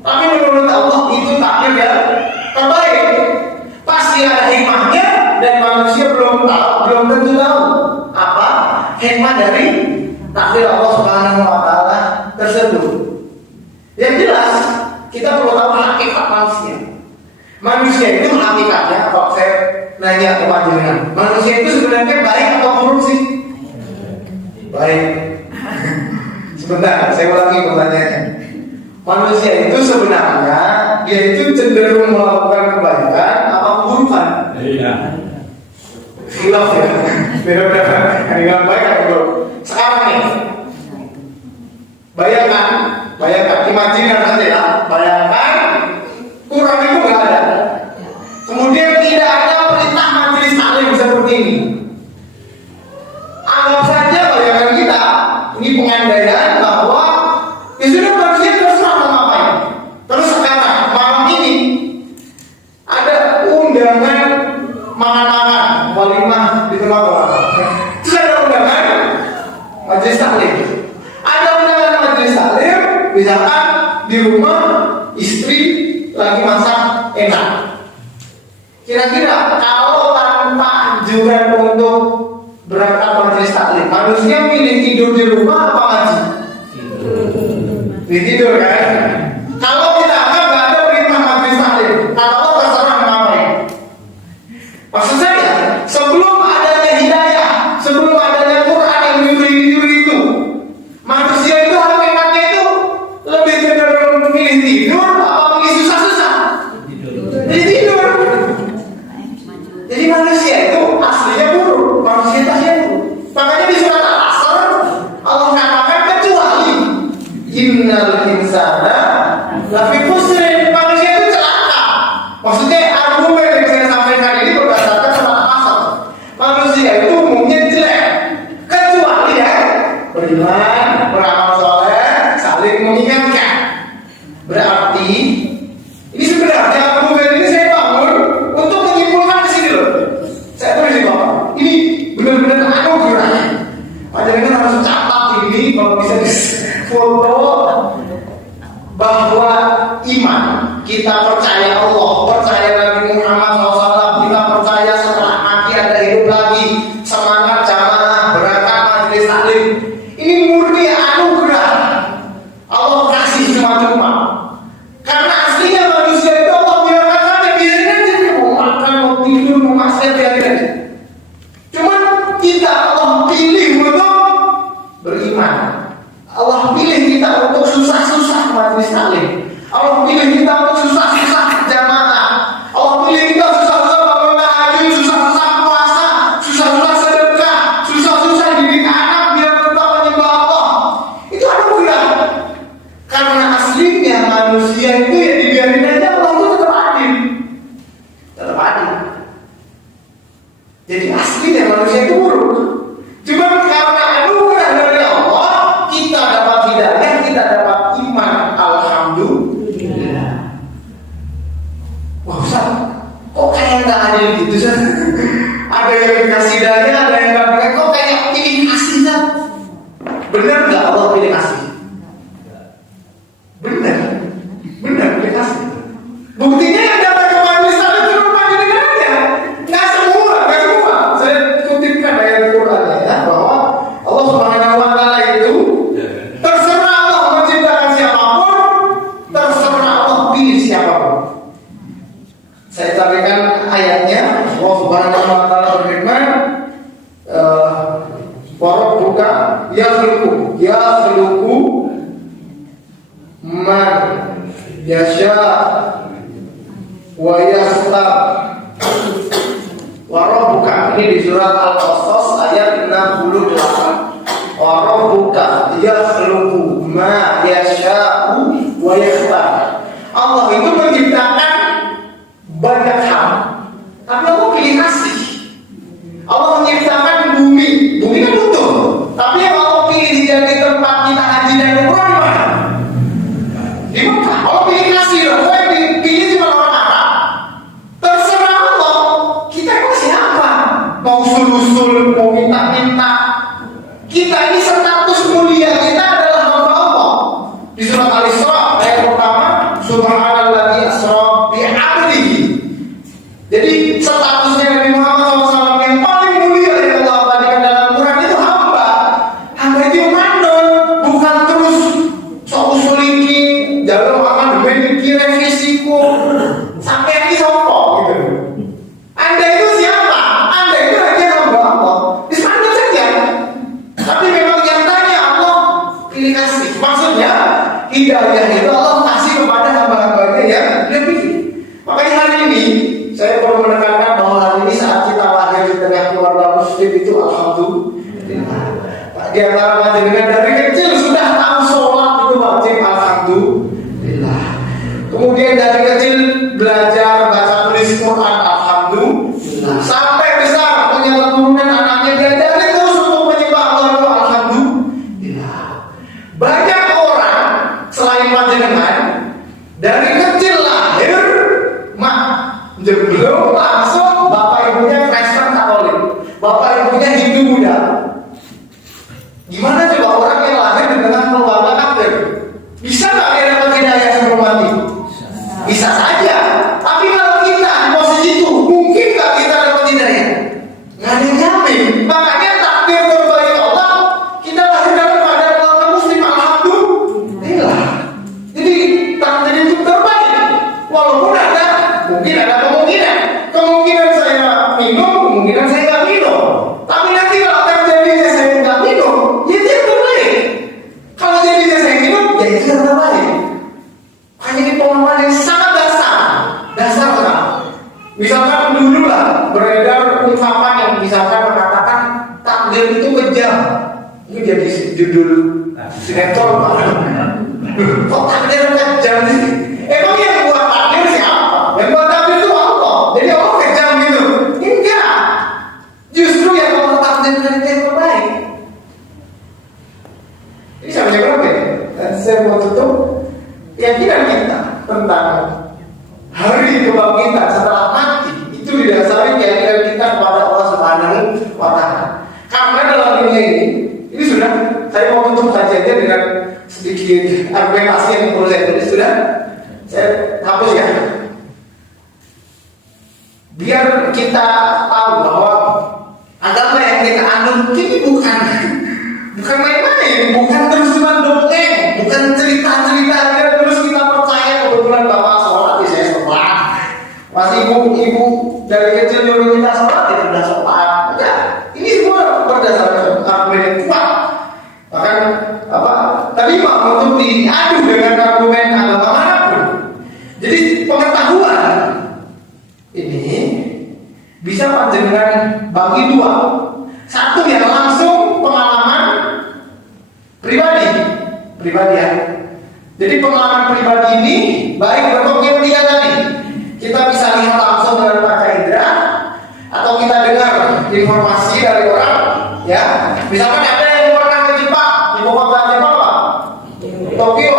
Tapi menurut Allah itu takdir yang terbaik. Pasti ada hikmahnya dan manusia belum tentu tahu apa hikmah dari takdir Allah Subhanahu wa taala tersebut. Yang jelas kita perlu tahu hakikat manusia. Manusia itu hakikatnya, kalau saya nanya ke panjenengan, manusia itu sebenarnya baik atau buruk sih? Baik. Sebentar, saya ulangi pertanyaannya. Manusia itu sebenarnya dia itu cenderung melakukan kebaikan atau keburukan? Iya. Khilaf ya. Beda-beda. Yang baik atau buruk. Sekarang nih, bayangkan, imajinkan saja ya. Bayangkan Quran itu nggak ada. Kemudian tidak ada perintah majelis taklim seperti ini. Anggap saja bayangan kita ini pengandaian bahwa ya sudah manusia terserah mau ngapain. Terus sekarang malam ini ada undangan makan-makan walimah di tempat orang. Terus ada undangan majelis taklim. Ada undangan majelis taklim, misalkan di rumah istri lagi masak enak. Kira-kira kalau tanpa anjuran untuk berangkat majelis taklim, manusia pilih tidur di rumah apa ngaji? Tidur kan? Kalau kita anggap nggak ada perintah majelis taklim, kalau terserah ngapain? Maksud saya, sebelum adanya hidayah, sebelum adanya Quran yang menyuruh itu, manusia itu hakikatnya itu lebih cenderung pilih tidur atau pilih susah-susah? Tidur. Jadi manusia itu aslinya buruk, manusia itu aslinya buruk. Makanya di surat Al-Asr Allah katakan kecuali innal insana lafi khusrin, manusia itu celaka. Maksudnya argumen yang saya sampaikan ini berdasarkan surat Al-Asr. Manusia itu umumnya jelek, kecuali ya beriman, beramal soleh, saling mengingatkan. Berarti ini sebenarnya argumen ini saya bangun untuk menyimpulkan di sini loh. Saya tulis di bawah. Ini benar-benar anugerah. Panjenengan harus catat ini kalau bisa foto bahwa iman kita percaya Allah, percaya Nabi Muhammad SAW, kita percaya setelah mati ada hidup lagi, semangat jamaah berangkat majelis taklim. Ini murni anugerah Allah kasih cuma-cuma. Karena aslinya manusia itu Allah biarkan saja, biarin aja dia mau makan, mau tidur, mau masak, biarin aja. Cuman kita Allah pilih untuk beriman. Allah pilih kita untuk susah-susah majelis taklim. Allah pilih kita untuk susah-susah jamaah. Allah pilih kita susah-susah bangun tahajud, susah-susah puasa, susah-susah sedekah, susah-susah didik anak biar tetap menyembah Allah. Itu anugerah. Karena aslinya manusia itu ya dibiarin aja, Allah itu tetap adil. Tetap adil. Jadi aslinya manusia itu buruk. Cuma karena anugerah dari Allah, kita dapat hidayah, kita dapat iman. Alhamdulillah. Wah Ustaz, kok kayak nggak adil gitu Ustaz? Ada yang dikasih hidayah, ada yang nggak dikasih. Kok kayak pilih kasih Ustaz? Benar nggak Allah pilih kasih? Benar pilih kasih. Buktinya yang datang ke majelis taklim cuma panjenengan aja. Nggak semua. Saya kutipkan ayat Quran ya, bahwa Allah Subhanahu wa taala itu terserah Allah menciptakan siapapun, terserah Allah pilih siapapun. Saya carikan ayatnya. Allah Subhanahu wa taala berfirman, wa rabbuka yakhluqu man yasha wa yakhtar wa Ini di surat Al-Qasas ayat 68. Wa rabbuka yakhluqu ma yasha'u wa yakhtar. Allah itu menciptakan banyak hal, tapi Allah pilih kasih. Allah menciptakan bumi kan utuh, tapi yang Allah pilih jadi tempat kita haji dan umrah di mana? Di Mekah. Allah pilih kasih loh. Saya pilih cuma orang Arab. Terserah Allah. Kita kok siapa? Mau usul-usul, mau minta-minta. Kita ini status mulia kita adalah hamba Allah. Di surat Al-Isra ayat pertama, Subhanalladzi asra bi 'abdihi. Jadi statusnya Nabi Muhammad SAW yang paling mulia yang Allah abadikan dalam Quran itu hamba. Hamba itu yang mandor, bukan terus sok usuliki, jalur aman memiliki revisiku sampai ini sopo gitu. Anda itu siapa? Anda itu hanya hamba Allah. Disandung saja. Tapi memang nyatanya Allah pilih kasih. Maksudnya hidayah itu Allah kasih kepada hamba-hambanya yang lebih. Makanya hari ini saya perlu menekankan bahwa hari ini saat kita lahir di tengah keluarga muslim itu alhamdulillah. Di antara panjenengan dari kecil sudah tahu sholat itu wajib, alhamdulillah. Kemudian dari kecil belajar baca tulis Quran, alhamdulillah. Sampai besar punya keturunan anaknya diajari terus untuk menyembah Allah, alhamdulillah. Banyak orang selain panjenengan dari kecil lahir belum langsung bapak ibunya Kristen Katolik, bapak ibunya Hindu Buddha. Gimana coba orang yang lahir di tengah keluarga kafir? Bisa nggak dia dapat hidayah sebelum mati? Bisa saja. Tapi kalau kita di posisi itu, mungkin nggak kita dapat hidayah? Nggak ada yang jamin. Makanya takdir terbaik Allah, kita lahir dalam keadaan keluarga muslim, alhamdulillah. Jadi takdir itu terbaik. Walaupun ada, mungkin ada kemungkinan saya minum, kemungkinan saya nggak minum. Tapi nanti kalau terjadinya saya nggak minum, ya itu yang terbaik. Kalau jadinya saya minum, ya itu yang terbaik. Hanya ini pemahaman yang sangat dasar lah. Misalkan dulu lah beredar ungkapan yang misalkan mengatakan takdir itu kejam. Ini jadi judul sinetron. Kok takdir kejam sih? Emang yang buat takdir siapa? Yang buat takdir itu Allah. Jadi Allah kejam gitu? Enggak. Justru yang Allah takdirkan itu yang terbaik. Ini sampai berapa ya? Dan saya mau tutup keyakinan kita tentang hari kebangkitan setelah mati itu didasari keyakinan kita kepada Allah Subhanahu wa Ta'ala. Karena dalam dunia ini sudah saya mau tutup saja dengan sedikit argumentasi yang perlu saya tulis sudah. Saya hapus ya. Biar kita tahu bahwa agama yang kita anut ini bukan main-main, bukan terus-terusan dongeng, bukan cerita-cerita aja terus kita percaya kebetulan bapak sholat ya saya sholat. Masih ibu dari kecil nyuruh kita sholat ya sudah sholat. Ya, ini semua berdasarkan argumen yang kuat. Bahkan tadi Pak untuk diadu dengan argumen agama manapun. Jadi pengetahuan ini bisa panjenengan bagi dua. Satu yang langsung pengalaman pribadi ya. Jadi pengalaman pribadi ini baik bentuk yang tiga tadi. Kita bisa lihat langsung dengan mata indera atau kita dengar informasi dari orang ya. Misalkan ada yang pernah ke Jepang, ibu kota Jepang Pak, Tokyo.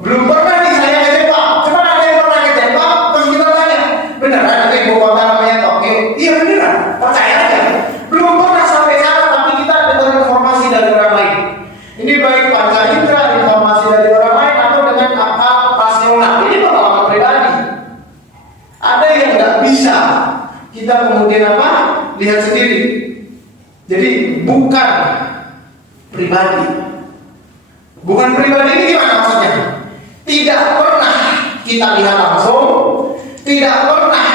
Belum pernah nih saya ke Jepang. Cuma ada yang pernah ke Jepang, terus kita tanya, beneran itu ibu kota namanya Tokyo? Iya beneran, percaya aja. Belum pernah sampai sana, tapi kita dengar informasi dari orang lain. Ini baik panca indera, informasi dari orang lain atau dengan akal rasional. Ini pengalaman pribadi. Ada yang nggak bisa kita kemudian lihat sendiri. Jadi bukan pribadi. Bukan pribadi ini gimana maksudnya? Tidak pernah kita lihat langsung, tidak pernah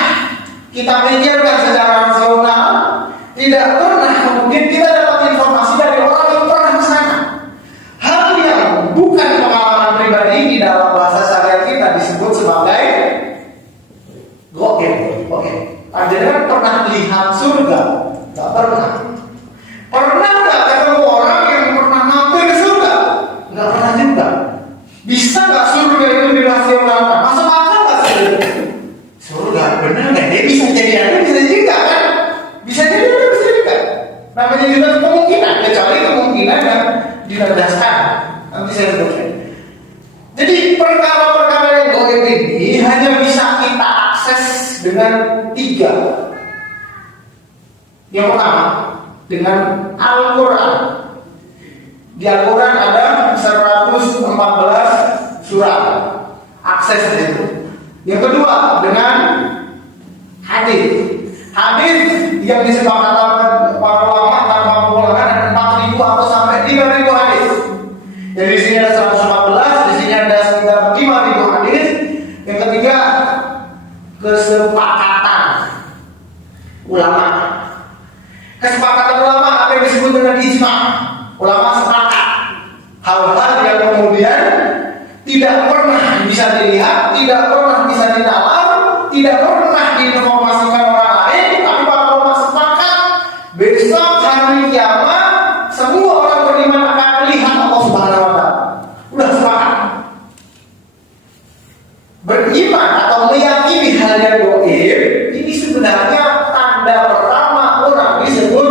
kita pikirkan secara rasional, tidak pernah kemudian kita dapat informasi dari orang yang pernah ke sana. Hal yang bukan pengalaman pribadi di dalam bahasa syariat kita disebut sebagai goib. Oke. Anda pernah lihat surga? Gak pernah. Pernah nggak ketemu orang yang pernah mampir ke surga? Nggak pernah juga. Bisa nggak surga itu dirasionalkan? Masuk akal nggak sih? Surga bener nggak? Dia bisa jadi ada, bisa juga kan? Bisa jadi ada, bisa juga. Namanya juga kemungkinan, kecuali kemungkinan yang dilandaskan. Nanti saya sebutkan. Jadi perkara-perkara yang gaib ini hanya bisa kita akses dengan 3. Yang pertama, dengan Al-Quran. Di Al-Quran ada 114 surat. Akses itu. Yang kedua, dengan hadis. Hadis yang disepakati para ulama tanpa pengulangan ada 4.000 atau sampai 3.000 hadis. Jadi di sini ada 114, di sini ada sekitar 5.000 hadis. Yang ketiga, kesepakatan ulama. Kesepakatan ulama apa yang disebut dengan ijma. Ulama sepakat hal-hal yang kemudian tidak pernah bisa dilihat, tidak pernah bisa ditalar, tidak pernah diinformasikan orang lain, tapi para ulama sepakat besok hari kiamat semua orang beriman akan melihat Allah Subhanahu wa taala. Udah sepakat. Beriman atau meyakini hal yang gaib ini sebenarnya tanda pertama orang disebut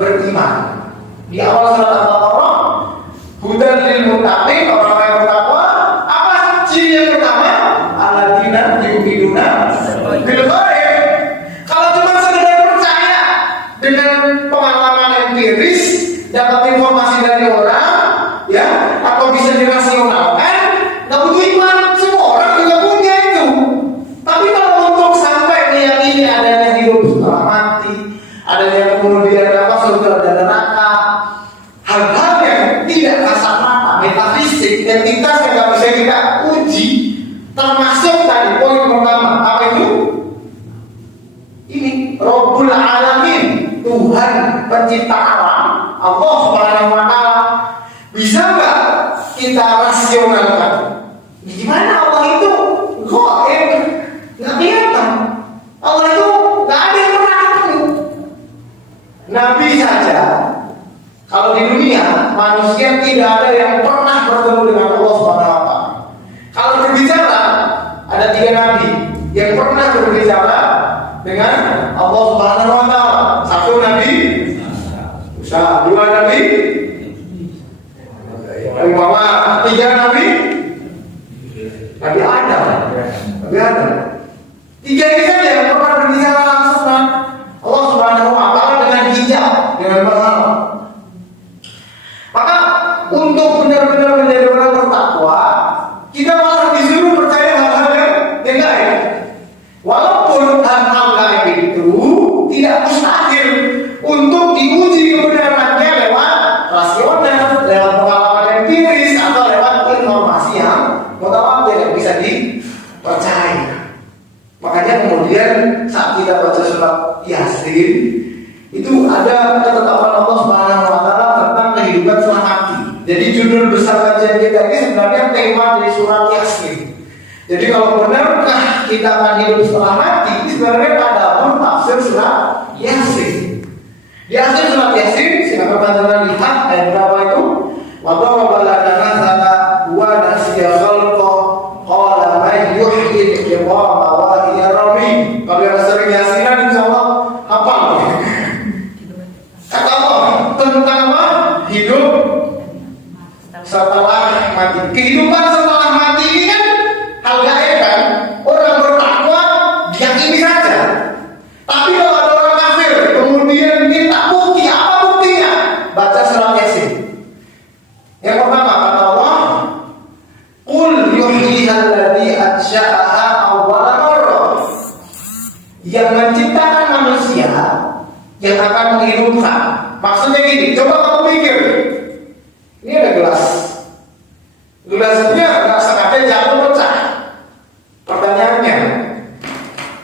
beriman. Di awal surat Al-Baqarah, hudan lil muttaqin, orang-orang yang bertakwa. Apa ciri yang pertama? Alladzina yu'minuna bil ghaib. Kalau cuma sekedar percaya dengan pengalaman empiris, dapat informasi dari orang, ya, atau bisa dirasionalkan, nggak butuh iman. Semua orang juga punya itu. Tapi kalau untuk sampai meyakini adanya hidup setelah mati, adanya kemudian surga dan neraka, hal-hal yang tidak kasat mata, metafisik, entitas yang nggak bisa kita uji, termasuk tadi poin pertama apa itu? Ini Rabbul Alamin, Tuhan pencipta alam, Allah Subhanahu wa taala. Bisa nggak kita rasionalkan? Gimana Allah itu gaib, nggak kelihatan. Allah itu nggak ada yang pernah ketemu. Nabi saja, kalau di dunia manusia tidak ada yang pernah bertemu dengan Allah Subhanahu wa taala. Kalau berbicara ada 3 nabi yang pernah berbicara dengan Allah Subhanahu wa taala. 1 nabi Musa, 2 nabi umpama, 3 nabi Nabi Adam. Nabi Adam. 3 ini saja yang pernah berbicara langsung dengan Allah Subhanahu wa taala dengan hijab, dengan berhala. Maka untuk benar-benar menjadi orang bertakwa, kita malah disuruh percaya hal-hal yang gaib. Walaupun hal-hal gaib itu tidak mustahil untuk diuji kebenarannya lewat rasional, lewat pengalaman empiris, atau lewat informasi yang mutawatir yang bisa dipercaya. Makanya kemudian saat kita baca surat Yasin, itu ada ketetapan Allah Subhanahu wa taala tentang kehidupan setelah mati. Jadi judul besar kajian kita ini sebenarnya tema dari surat Yasin. Jadi kalau benarkah kita akan hidup setelah mati, ini sebenarnya ada pun tafsir surat Yasin. Di akhir surat Yasin, silakan teman-teman lihat ayat berapa itu? Wa daraba lana mathala wa nasiya khalqa qala man yuhyi al-'idhama wa hiya ramim. Kalau yang sering Yasinan insyaallah hafal. Kata Allah tentang apa? Hidup setelah mati. Kehidupan setelah mati ini kan hal gaib kan? Orang bertakwa diyakini saja. Tapi kalau ada orang kafir kemudian minta bukti, apa buktinya? Baca surat Yasin. Yang pertama kata Allah, qul yuhyiha alladzi ansha'aha awwala marrah. Yang menciptakan manusia, yang akan menghidupkan. Maksudnya gini, coba kamu pikir. Ini ada gelas. Gelasnya nggak sengaja jatuh pecah. Pertanyaannya,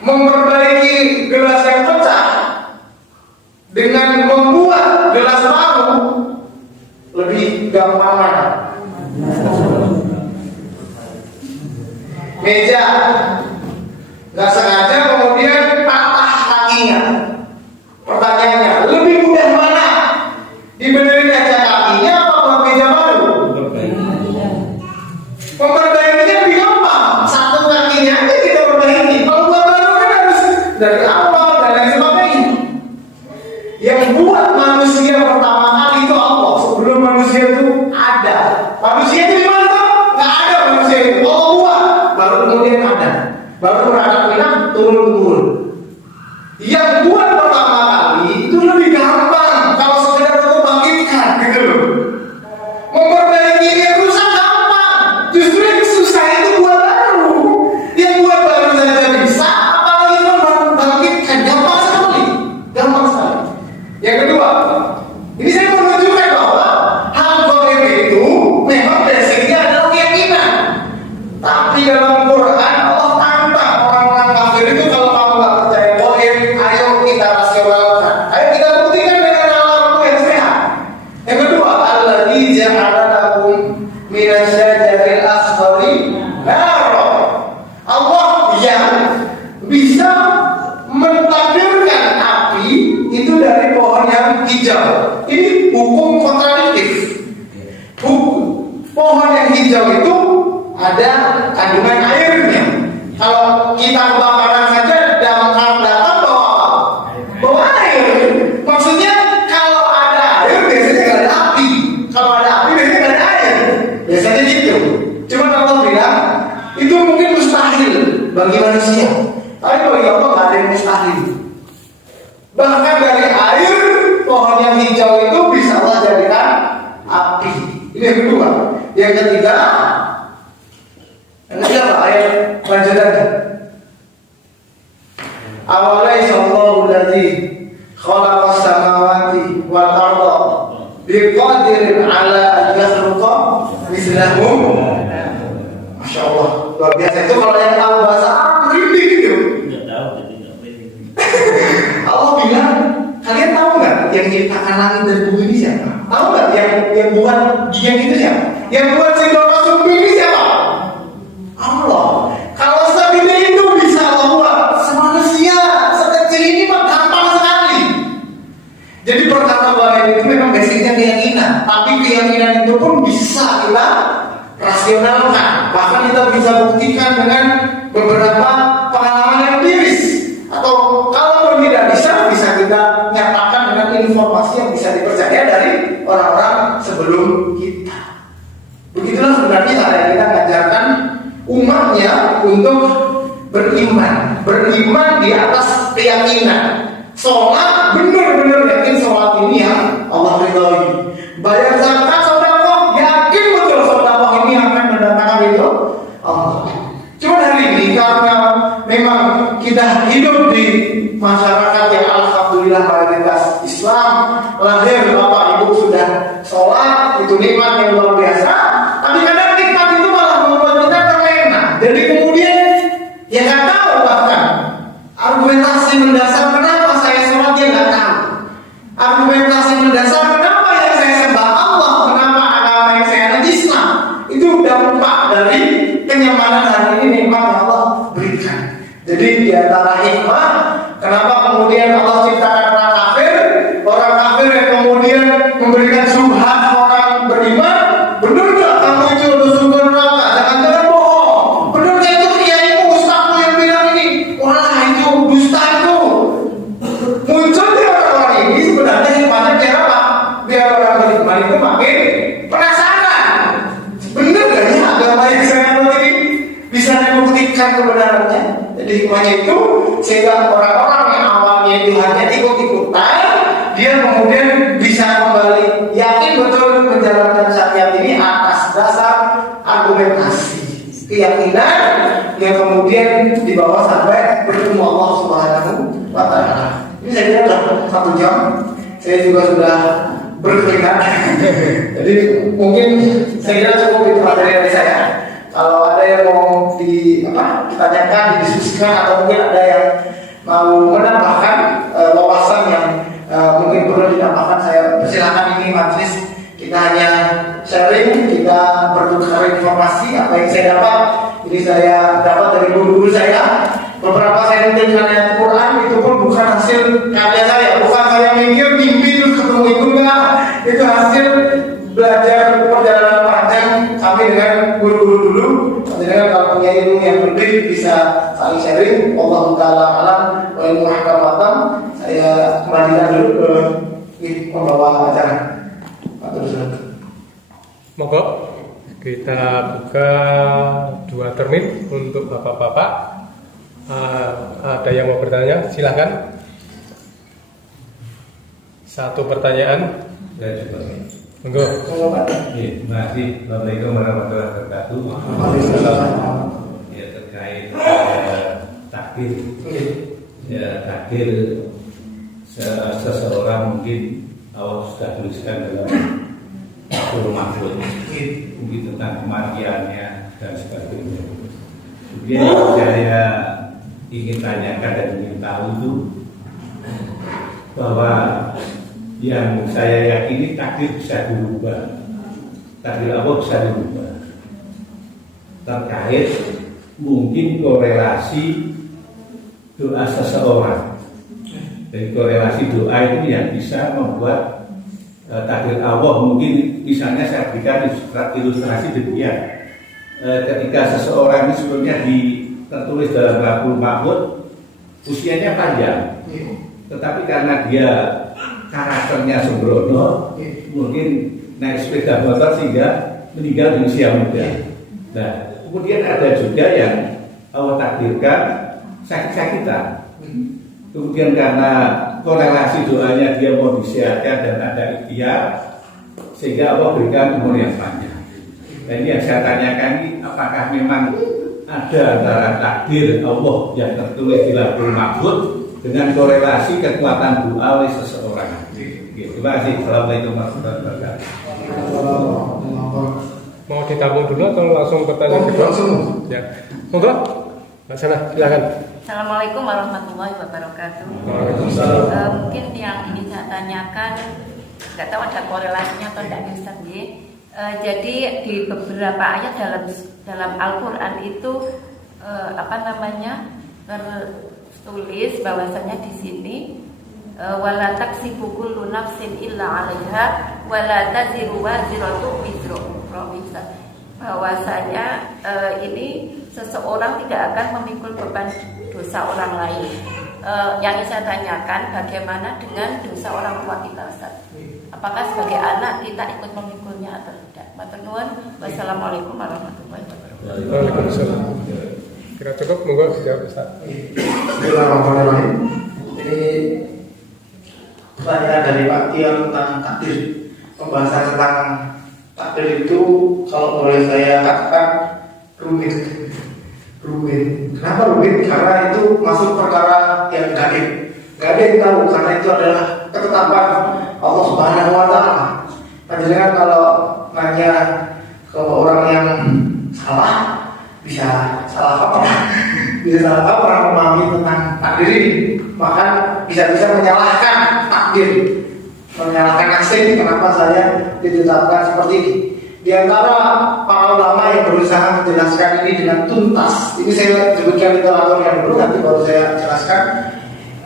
memperbaiki gelas yang pecah dengan membuat gelas baru lebih gampang mana? Meja nggak sengaja kemudian patah kakinya. Pertanyaannya, Yang buat manusia pertama kali itu Allah. Sebelum manusia itu ada. Manusia itu di mana tuh? Nggak ada manusia itu. Allah buat. Baru kemudian ada. Baru beranak pinak turun. Yang buat pertama kali itu lebih gampang. Kalau sekedar untuk bangkitkan, gitu loh. Memperbaiki yang rusak gampang. Justru yang susah itu buat baru. Yang buat baru saja bisa, apalagi membangkitkan. Gampang sekali. Yang kedua, ini saya menunjukkan bahwa hal gaib itu memang basicnya adalah keyakinan. Tapi dalam Quran Allah tantang orang-orang kafir itu, kalau kamu nggak percaya gaib, ayo kita rasionalkan, ayo kita buktikan dengan alam yang sehat. Yang kedua, alladzi ja'ala lakum minasyajaril asfari nara. Allah yang bisa mentakdirkan api itu dari pohon yang hijau. Ini hukum kontradiktif. Pohon yang hijau itu ada kandungan airnya. Kalau kita kebakaran saja damkar datang bawa air. Maksudnya kalau ada air biasanya nggak ada api. Kalau ada api biasanya nggak ada air. Biasanya gitu. Cuma Allah bilang itu mungkin mustahil bagi manusia. Tapi bagi Allah nggak ada yang mustahil. Bahkan dari air pohon yang hijau itu bisa Allah jadikan api. Ini yang kedua. Yang ketiga apa? Ayat lanjutannya. Awalaysa Allahu allazi khalaqas samawati wal arda biqadirin ala an yakhluqa mislahum. Masya Allah, luar biasa. Itu kalau yang tahu bahasa Arab merinding gitu. Allah bilang, kalian tahu nggak yang menciptakan langit dan bumi ini siapa? Tahu nggak yang buat giang itu siapa? Yang buat segala sumber ini siapa? Allah. Kalau sebida itu bisa Allah buat, semanusia sekecil ini mah gampang sekali. Jadi perkara gaib itu memang basicnya keyakinan, tapi keyakinan itu pun bisa kita rasionalkan. Bahkan kita bisa buktikan dengan beberapa pengalaman empiris. Atau kalau tidak bisa kita nyatakan dengan informasi yang bisa dipercaya dari orang-orang sebelum kita. Begitulah sebenarnya cara kita mengajarkan umatnya untuk beriman di atas keyakinan. Sholat benar-benar yakin sholat ini yang Allah ridhoi. Bayar zakat sedekah yakin betul sedekah ini akan mendatangkan ridho Allah. Cuma hari ini karena memang kita hidup di masyarakat yang alhamdulillah mayoritas Islam, lahir bapak ibu sudah sholat, itu nikmat yang luar biasa. Tapi kadang nikmat itu malah membuat kita terlena. Jadi kemudian ya nggak tahu, bahkan argumentasi mendasar kenapa saya sholat dia nggak tahu. Argumentasi mendasar kenapa yang saya sembah Allah, kenapa agama yang saya anut Islam, itu dampak dari kenyamanan hari ini nikmat yang Allah berikan. Jadi di antara hikmah kenapa kemudian Allah ciptakan orang kafir yang kemudian memberikan subhat orang beriman, benar nggak kamu itu untuk sumber neraka? Jangan-jangan bohong. Benar nggak itu kiaimu, ustazmu yang bilang ini? Wah itu dusta itu. Muncul di orang-orang ini sebenarnya hikmahnya biar apa? Biar orang beriman itu makin penasaran. Benar nggak ya agama yang saya anut ini bisa membuktikan kebenarannya? Jadi hikmahnya itu sehingga orang-orang yang awalnya itu hanya ikut-ikutan, dia kemudian bisa kembali yakin betul menjalankan syariat ini atas dasar argumentasi keyakinan yang kemudian dibawa sampai bertemu Allah Subhanahu wa Ta'ala. Ini saya kira sudah 1 jam. Saya juga sudah berkeringat. Jadi mungkin saya kira cukup itu materi dari saya. Kalau ada yang mau ditanyakan, didiskusikan, atau mungkin ada yang mau menambahkan wawasan yang mungkin perlu ditambahkan, saya persilakan. Ini majelis kita hanya sharing, kita bertukar informasi apa yang saya dapat. Ini saya dapat dari guru-guru saya. Beberapa saya nukilkan ayat Quran itu pun bukan hasil karya saya, bukan saya mikir mimpi terus ketemu itu, enggak. Itu hasil belajar perjalanan panjang kami dengan guru-guru dulu. Dengan kalau punya ilmu yang lebih bisa saling sharing. Allah Ta'ala alam wa ilmu hakam. Saya kembalikan dulu membawa acara. Terus. Monggo kita buka 2 termin untuk bapak-bapak. Ada yang mau bertanya? Silakan. 1 pertanyaan. Saya juga. Monggo. Terima kasih. Assalamualaikum warahmatullahi wabarakatuh. Ya, terkait takdir. Ya, takdir seseorang mungkin Allah sudah tuliskan dalam Lauhul Mahfuz, mungkin tentang kematiannya dan sebagainya. Mungkin saya ingin tanyakan dan ingin tahu itu bahwa yang saya yakini takdir bisa dirubah, takdir Allah bisa dirubah. Terkait mungkin korelasi doa seseorang. Dari korelasi doa itu yang bisa membuat takdir Allah, mungkin misalnya saya berikan ilustrasi demikian. Ketika seseorang ini sebelumnya tertulis dalam Lauhul Mahfuz usianya panjang, tetapi karena dia karakternya sembrono, mungkin naik sepeda motor sehingga meninggal di usia muda. Nah, kemudian ada juga yang Allah takdirkan sakit-sakitan. Kemudian karena korelasi doanya dia mau disehatkan dan ada ikhtiar, sehingga Allah berikan umur yang panjang. Dan ini yang saya tanyakan ini, apakah memang ada antara takdir Allah yang tertulis di Lauhul Mahfuz dengan korelasi kekuatan doa oleh seseorang. Terima kasih. Assalamualaikum warahmatullahi wabarakatuh. Mau ditabung dulu atau langsung pertanyaan kedua? Langsung. Ya. Monggo. Mbak Sana, silakan. Assalamualaikum warahmatullahi wabarakatuh. Mungkin yang ini saya tanyakan, nggak tahu ada korelasinya atau tidak Ustaz ya. Jadi di beberapa ayat dalam Al-Quran itu tertulis bahwasanya di sini wala taksibu kullu nafsin illa 'alaiha wala taziru waziratu wizra ukhra. Bahwasanya ini seseorang tidak akan memikul beban dosa orang lain. Yang saya tanyakan, bagaimana dengan dosa orang tua kita, Ustaz? Apakah sebagai anak kita ikut memikulnya atau tidak? Matur nuwun. Wassalamualaikum warahmatullahi wabarakatuh. Waalaikumsalam. Kira cukup, monggo dijawab Ustaz. Bismillahirrahmanirrahim. Ini pertanyaan dari Pak Tian tentang takdir. Pembahasan tentang takdir itu kalau boleh saya katakan rumit. Kenapa rumit? Karena itu masuk perkara yang gaib. Gak ada yang tahu karena itu adalah ketetapan Allah Subhanahu Wa Taala. Panjenengan kalau nanya ke orang yang salah bisa salah kaprah memahami tentang takdir ini, maka bisa menyalahkan takdir, menyalahkan nasib. Kenapa saya ditetapkan seperti ini? Di antara para ulama yang berusaha menjelaskan ini dengan tuntas, ini saya sebutkan literatur yang dulu, nanti baru saya jelaskan,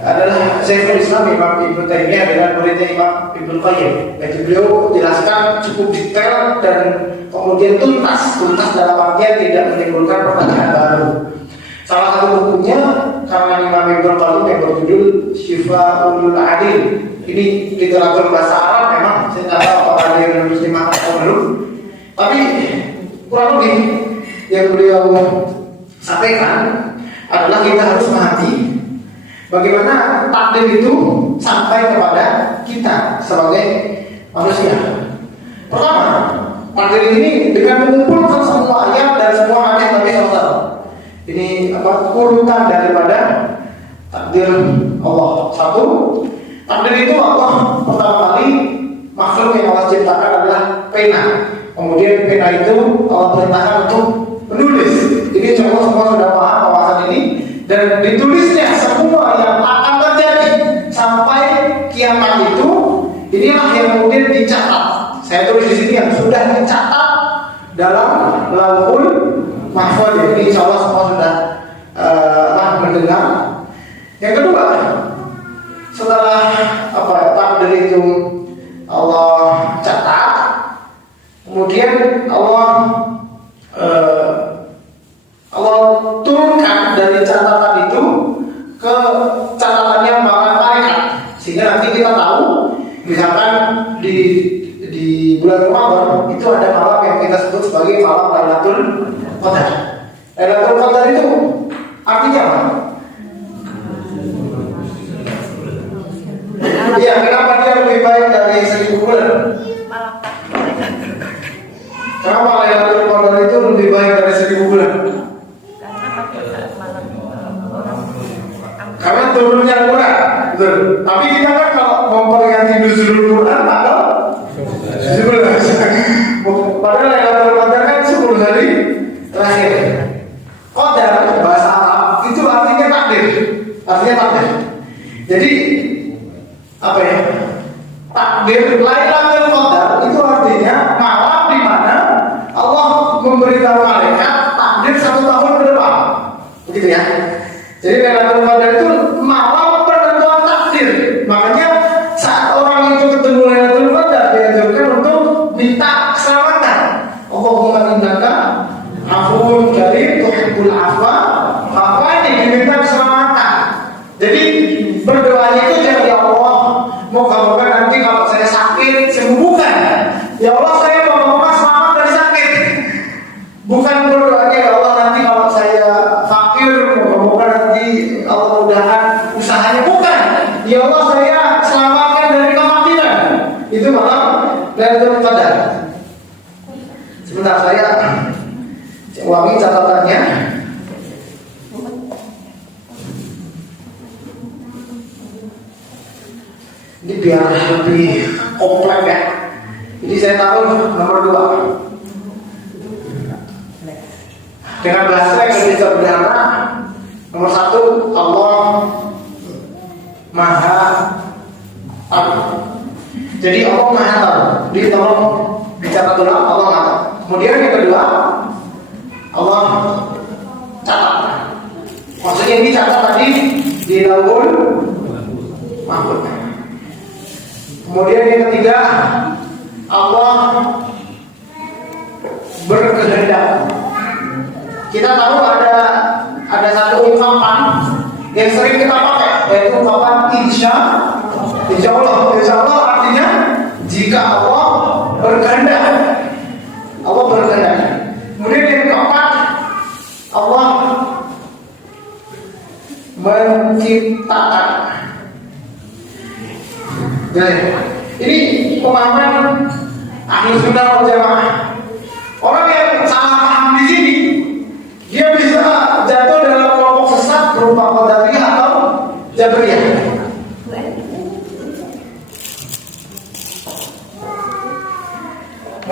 adalah Syekhul Islam Imam Ibnu Taimiyah dengan muridnya Imam Ibnu Qayyim. Jadi beliau jelaskan cukup detail dan kemudian tuntas dalam artian tidak menimbulkan pertanyaan baru. Salah satu bukunya karena Imam Ibnu Qayyim yang berjudul Syifaul Adil. Ini literatur bahasa Arab, memang saya tidak tahu apakah ada yang muslimah atau belum. Tapi kurang lebih yang beliau sampaikan adalah kita harus mengerti bagaimana takdir itu sampai kepada kita sebagai manusia. Pertama, takdir ini dengan mengumpulkan semua ayat dan semua hadis Nabi SAW. Ini urutan daripada takdir Allah. Satu, takdir itu Allah pertama kali makhluk yang Allah ciptakan adalah pena. Kemudian pena itu Allah perintahkan untuk menulis. Ini semua sudah paham kawasan ini. Dan ditulisnya semua yang akan terjadi sampai kiamat itu, inilah yang kemudian dicatat. Saya tulis di sini yang sudah dicatat dalam Lauhul Mahfuz. Ini insya Allah semua sudah mendengar. Yang kedua, setelah takdir itu Allah catat, kemudian Allah turunkan dari catatan itu ke catatannya para malaikat, sehingga nanti kita tahu Misalkan di bulan Ramadan itu ada malam yang kita sebut sebagai malam Lailatul Qadar. Lailatul Qadar itu artinya apa? Iya, kenapa dia lebih baik dari 1000 bulan? Kenapa Lailatul Qadar itu lebih baik dari 1000 bulan? Karena pada saat malam orang Karena turunnya Al-Quran, betul. Tapi kita kan kalau memperingati nuzulul Quran atau 11. Padahal Lailatul Qadar kan 10 hari terakhir. Qadar bahasa Arab itu artinya takdir. Artinya takdir. Jadi apa ya? Takdir Lailatul Qadar itu artinya malam di mana Allah memberitahu malaikat takdir 1 tahun ke depan. Begitu ya. Jadi Lailatul Qadar itu malam penentuan takdir. Makanya saat orang itu ketemu Lailatul Qadar diajarkan untuk minta keselamatan. Allahumma innaka afuwwun karim tuhibbul afwa fa'fu diminta keselamatan. Jadi berdoanya itu jangan ya Allah, moga-moga nanti kalau saya sakit sembuhkan. Ya Allah, saya moga-moga selamat dari sakit. Bukan berdoanya ya Allah nanti kalau saya fakir, moga-moga nanti Allah mudahan usahanya. Bukan. Ya Allah, saya selamatkan dari kematian. Itu malah Lailatul Qadar. Sebentar saya ulangi catatannya. Ini biar lebih kompleks ya. Jadi saya taruh nomor 2 dengan bahasa yang lebih sederhana. Nomor 1, Allah Maha Tahu. Jadi Allah Maha Tahu. Jadi tolong dicatat ulang, Allah Maha Tahu. Kemudian yang kedua, Allah catat. Maksudnya ini catat tadi di Lauhul Mahfuz. Kemudian yang ketiga, Allah berkehendak. Kita tahu ada satu ungkapan yang sering kita pakai, yaitu ungkapan insya Allah. Insya Allah artinya jika Allah berkehendak. Allah berkehendak. Kemudian yang keempat, Allah menciptakan. Jadi, ini pemahaman Ahlus Sunnah wal Jamaah. Orang yang salah paham di sini, dia bisa jatuh dalam kelompok sesat berupa Qadariyah atau Jabriyah.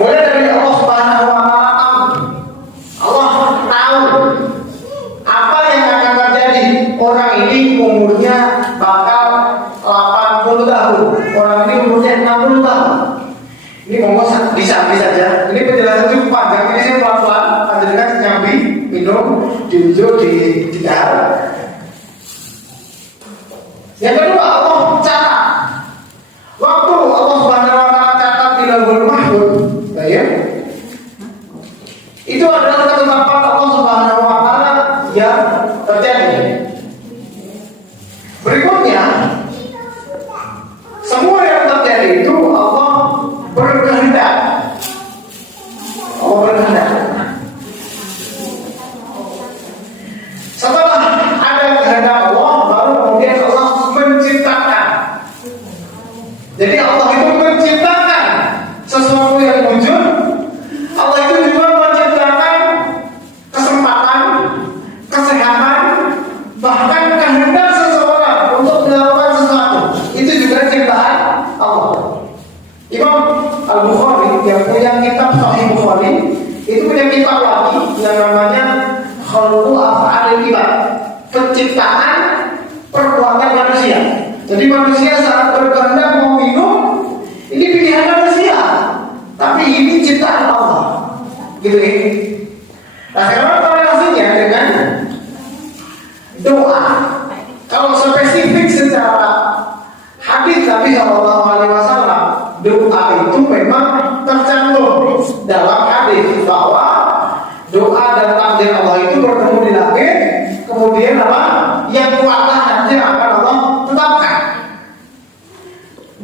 Mulai dari Allah Subhanahu wa Ta'ala, Allah tahu apa yang akan terjadi. Orang ini umurnya bakal 80 tahun, orang ini umurnya 60 tahun. Ini monggo bisa saja. Ini penjelasan cukup panjang. Ini saya pelan-pelan, panjenengan nyambi, minum, diunjuk, didahar. Yang kedua, Allah catat. Waktu Allah Subhanahu wa Ta'ala catat di Lauhul Mahfuz, ya, itu adalah ketetapan Allah Subhanahu wa Ta'ala yang terjadi. Berikutnya, semua yang terjadi itu Allah berkehendak. Allah berkehendak. Setelah ada kehendak Allah, baru kemudian Allah menciptakan. Jadi Allah itu menciptakan sesuatu yang wujud. Allah itu juga menciptakan kesempatan, kesehatan, bahkan kehendak seseorang untuk melakukan sesuatu. Itu juga ciptaan Allah. Imam Al-Bukhari yang punya kitab Sahih Bukhari itu punya kitab lagi yang namanya Khalqu Af'alil Ibad, penciptaan perbuatan manusia. Jadi manusia saat berkehendak mau minum, ini pilihan manusia, tapi ini ciptaan Allah. Gitu ya. Nah, sekarang korelasinya dengan doa. Kalau spesifik secara hadis Nabi SAW, doa itu memang tercantum dalam hadis bahwa doa dan takdir Allah itu bertemu di langit. Kemudian apa? Yang kuatlah nanti akan Allah tetapkan.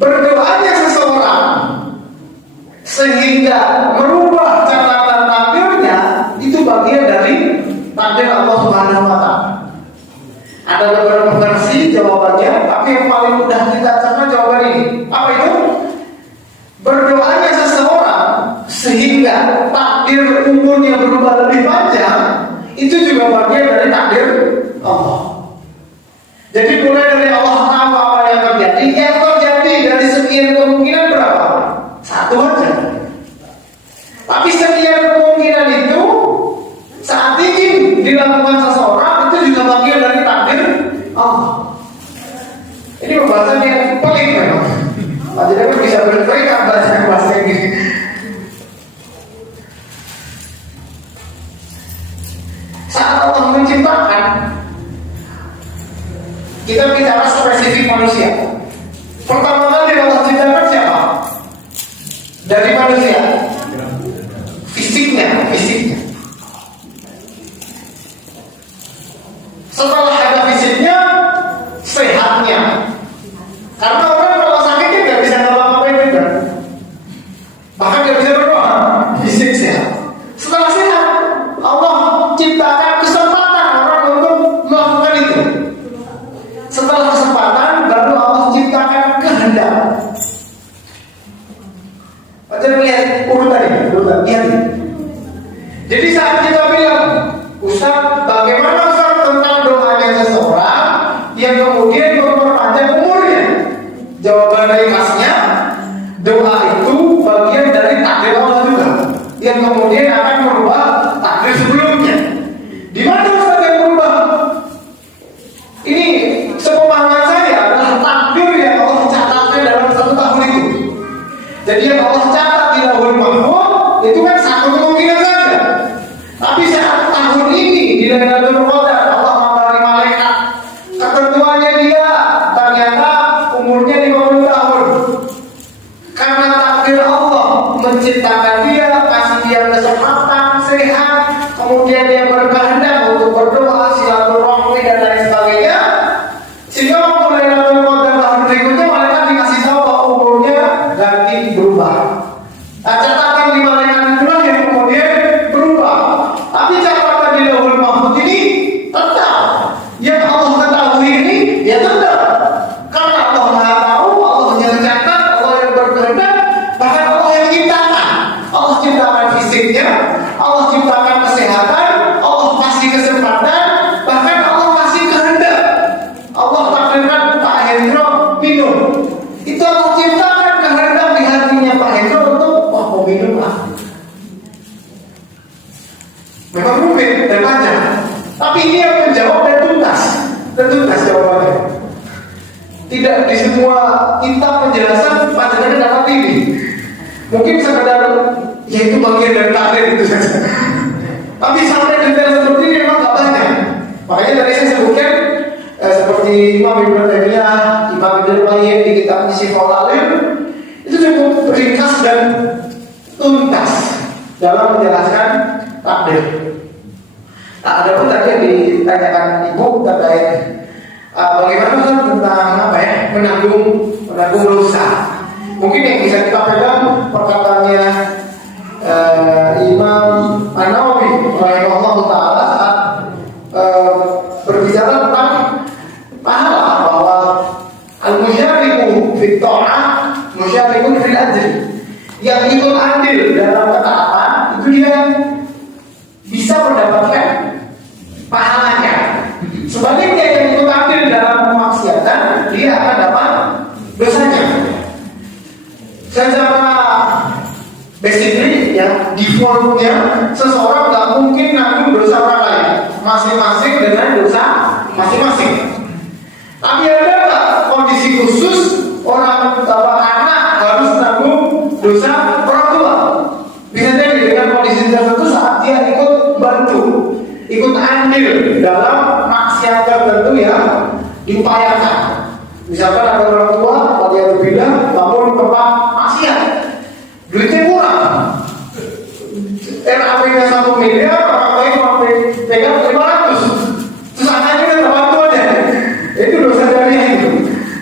Berdoanya sehingga merubah catatan takdirnya itu bagian dari takdir Allah Subhanahu wa Ta'ala. Ada beberapa versi jawabannya, tapi yang paling mudah kita sama jawaban ini. Apa itu? Berdoanya seseorang sehingga takdir umurnya berubah lebih panjang, itu juga bagian dari takdir Allah. Jadi mulai dari Allah tahu apa yang terjadi dari sekian kemungkinan berapa? Satu aja. Tapi sekian kemungkinan itu saat ingin dilakukan seseorang itu juga bagian dari takdir Allah. Ini pembahasan yang pelik memang. Jadi bisa berteriak bahasa ini. Saat Allah menciptakan, kita bicara spesifik manusia. Pertama kali Allah ciptakan siapa? Dari manusia. Fisiknya. Setelah ada fisiknya, sehatnya. Karena orang kalau sakitnya nggak bisa ngapa-ngapain juga. Bahkan nggak bisa berdoa. Fisik sehat. Setelah sehat, Allah ciptakan kesempatan orang untuk melakukan itu. Setelah kesempatan, baru Allah ciptakan kehendak. Macam lihat urutan lihat. Jadi saat kita bilang, Ustaz, bagaimana Ustaz tentang doanya seseorang yang kemudian memperpanjang umurnya? Jawaban ringkasnya, doa itu bagian dari takdir Allah juga, yang kemudian akan merubah takdir sebelumnya. Di mana Ustaz yang berubah? Ini sepemahaman saya adalah takdir yang Allah catatkan dalam satu tahun itu. Jadi yang Allah catat di Lauhul Mahfuz itu kan satu kemungkinan saja. Tapi saat tahun ini di Lailatul Qadar Allah memberi malaikat ketentuannya dia ternyata umurnya 50 tahun. Karena takdir Allah menciptakan dia, kasih dia kesempatan sehat, kemudian dia berkehendak untuk berdoa, silaturahmi dan lain sebagainya. Sehingga waktu Lailatul Qadar tahun berikutnya malaikat dikasih tahu bahwa umurnya ganti berubah. Nah, catatan di malaikat itulah yang kemudian berubah. Tapi catatan di Lauhul Mahfuz ini tetap. Yang Allah ketahui ini ya tetap. Karena Allah Maha tahu, Allah yang mencatat, Allah yang berkehendak, bahkan Allah yang ciptakan. Allah ciptakan fisiknya, Allah ciptakan kesehatan, Allah kasih kesempatan, bahkan Allah kasih kehendak. Allah takdirkan Pak Hendro minum. Itu Allah ciptakan kehendak di hatinya Pak Hendro untuk mau minum lah. Memang rumit dan panjang, tapi ini yang menjawab dan tuntas jawabannya. Tidak di semua kitab penjelasan panjangnya dapat ini. Mungkin sekedar ya itu bagian dari takdir itu saja. Tapi sampai detail seperti ini memang nggak banyak. Makanya tadi saya sebutkan seperti Imam Ibnu Taimiyah, Imam Ibnu Qayyim di kitab Syifaul Alim itu cukup ringkas dan tuntas dalam menjelaskan takdir. Nah, ada pun tadi yang ditanyakan ibu terkait bagaimana tentang menanggung dosa. Mungkin yang bisa kita pegang perkataannya Imam An-Nawawi rahimahullah taala saat berbicara tentang pahala, bahwa al-musyariku fit ta'ah musyariku fil ajri. Yang ikut andil dalam ketaatan itu dia bisa mendapatkan pahalanya. Sebaliknya yang ikut andil dalam kemaksiatan, dia akan dapat dosanya. Secara basically ya, defaultnya seseorang nggak mungkin nanggung dosa orang lain, masing-masing dengan dosa masing-masing. Tapi ada nggak kondisi khusus orang anak harus nanggung dosa orang tua? Bisa jadi dengan kondisi tertentu saat dia ikut bantu, ikut andil dalam maksiat tertentu yang diupayakan. Misalkan ada orang tua, kalau dia berbeda, bangun tempat maksiat, duitnya kurang, RAP-nya 1 miliar, orang lain cuma pegang 500, terus anaknya kan bantu aja, itu dosa jariah itu.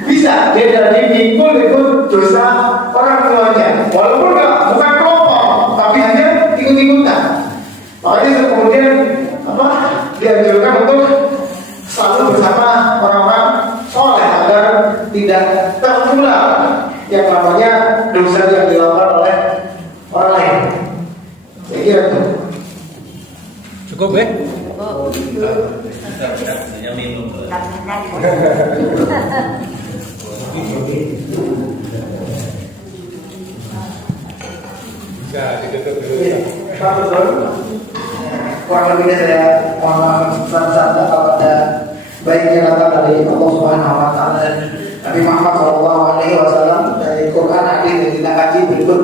Bisa dia jadi ikut dosa orang tuanya, walaupun bukan dosa yang dilakukan oleh orang lain. Saya kira itu. Cukup ya? Oh, Hanya minum. Nah, ditutup dulu. Pak betul. Kurang lebihnya saya mohon maaf besar-besarnya kalau ada baiknya datang dari Allah Subhanahu Wa Taala dan Nabi Muhammad SAW dari Quran hadis yang kita kaji berikut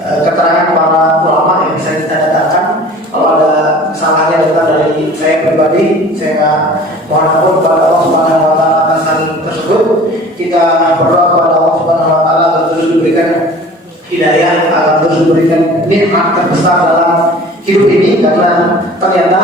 keterangan para ulama yang bisa kita datangkan. Kalau ada kesalahannya datang dari saya pribadi, saya mohon ampun kepada Allah Subhanahu Wa Taala atas hal tersebut. Kita berdoa kepada Allah Subhanahu Wa Taala agar terus diberikan hidayah, agar terus diberikan nikmat terbesar dalam hidup ini, karena ternyata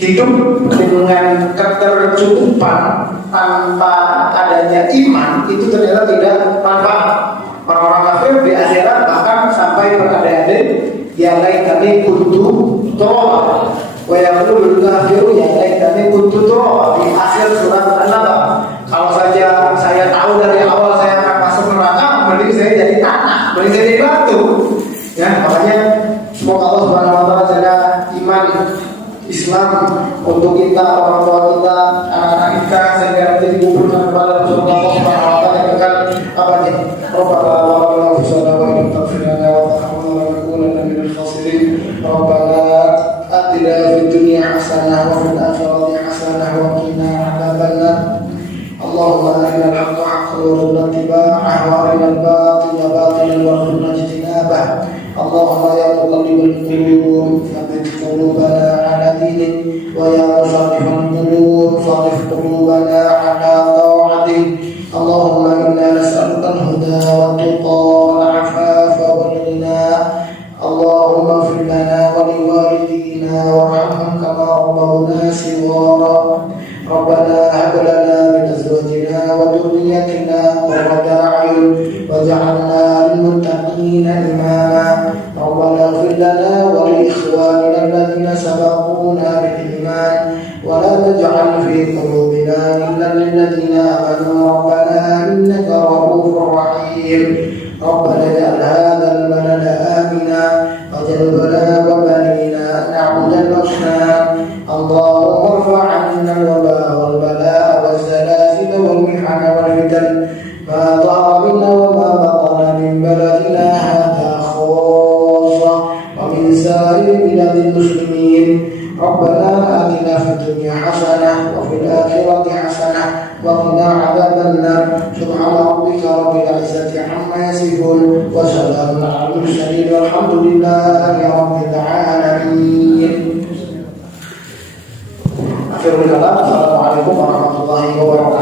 hidup dengan ketercukupan tanpa adanya iman itu ternyata tidak manfaat. Orang-orang kafir di akhirat bahkan sampai berandai-andai yang lain kami kuntu toa, wa yaqulu kafiru yang lain kami kuntu toa di akhir surat An-Naba. Kalau saja saya tahu dari awal saya akan masuk neraka, mending saya jadi tanah, mending saya jadi batu. Ya, makanya semoga Allah Subhanahu Wa Taala jaga iman Islam untuk kita, orang tua kita, anak-anak kita, sehingga nanti dikumpulkan kepada Rasulullah Allah Subhanahu Wa Taala yang akan apa nih? Rabbana wa lana fusana wa in taghfir lana wa tarhamna lanakunanna minal khasirin. Rabbana atina fid dunya hasanah wa fil akhirati hasanah wa qina adzabannar. Allahumma arina al-haqqa haqqan warzuqna ittiba'ahu wa arina al-batila batilan warzuqna ijtinabah. Allahumma ya muqallibal qulub tsabbit qulubana ala dinik wa ya musarrifal qulub sarrif qulubana ala ta'atik. Allahumma inna nas'aluka al-huda wa tuqa wal 'afafa wal ghina. Allahumma ighfir lana wa liwalidina warhamhum kama rabbawna shighara. Rabbana hab lana min azwajina wa dhurriyyatina qurrata a'yun waj'alna lil muttaqina imama. Rabbana ighfir lana wa li ikhwanina alladhina sabaquna bil iman wa la taj'al fi qulubina ghillan lil ladzina amanu rabbana innaka ra'ufur rahim. Rabbana ij'al hadzal balada amina waj'alna wa banina na'budu al-asnam. Allahumma irfa' 'anna al-waba wal bala waz zalazil wal mihana wal fitan ma dhahara minna wa ma batana min baladina hadha khassa wa min sa'iri biladil muslimin. Rabbana atina fid dunya hasanah wa fil akhirati hasanah wa qina 'adzabannar. Subhana rabbika rabbil 'izzati 'amma yasifun wa salamun 'alal mursalin walhamdulillahi rabbil 'alamin. Assalamualaikum warahmatullahi wabarakatuh.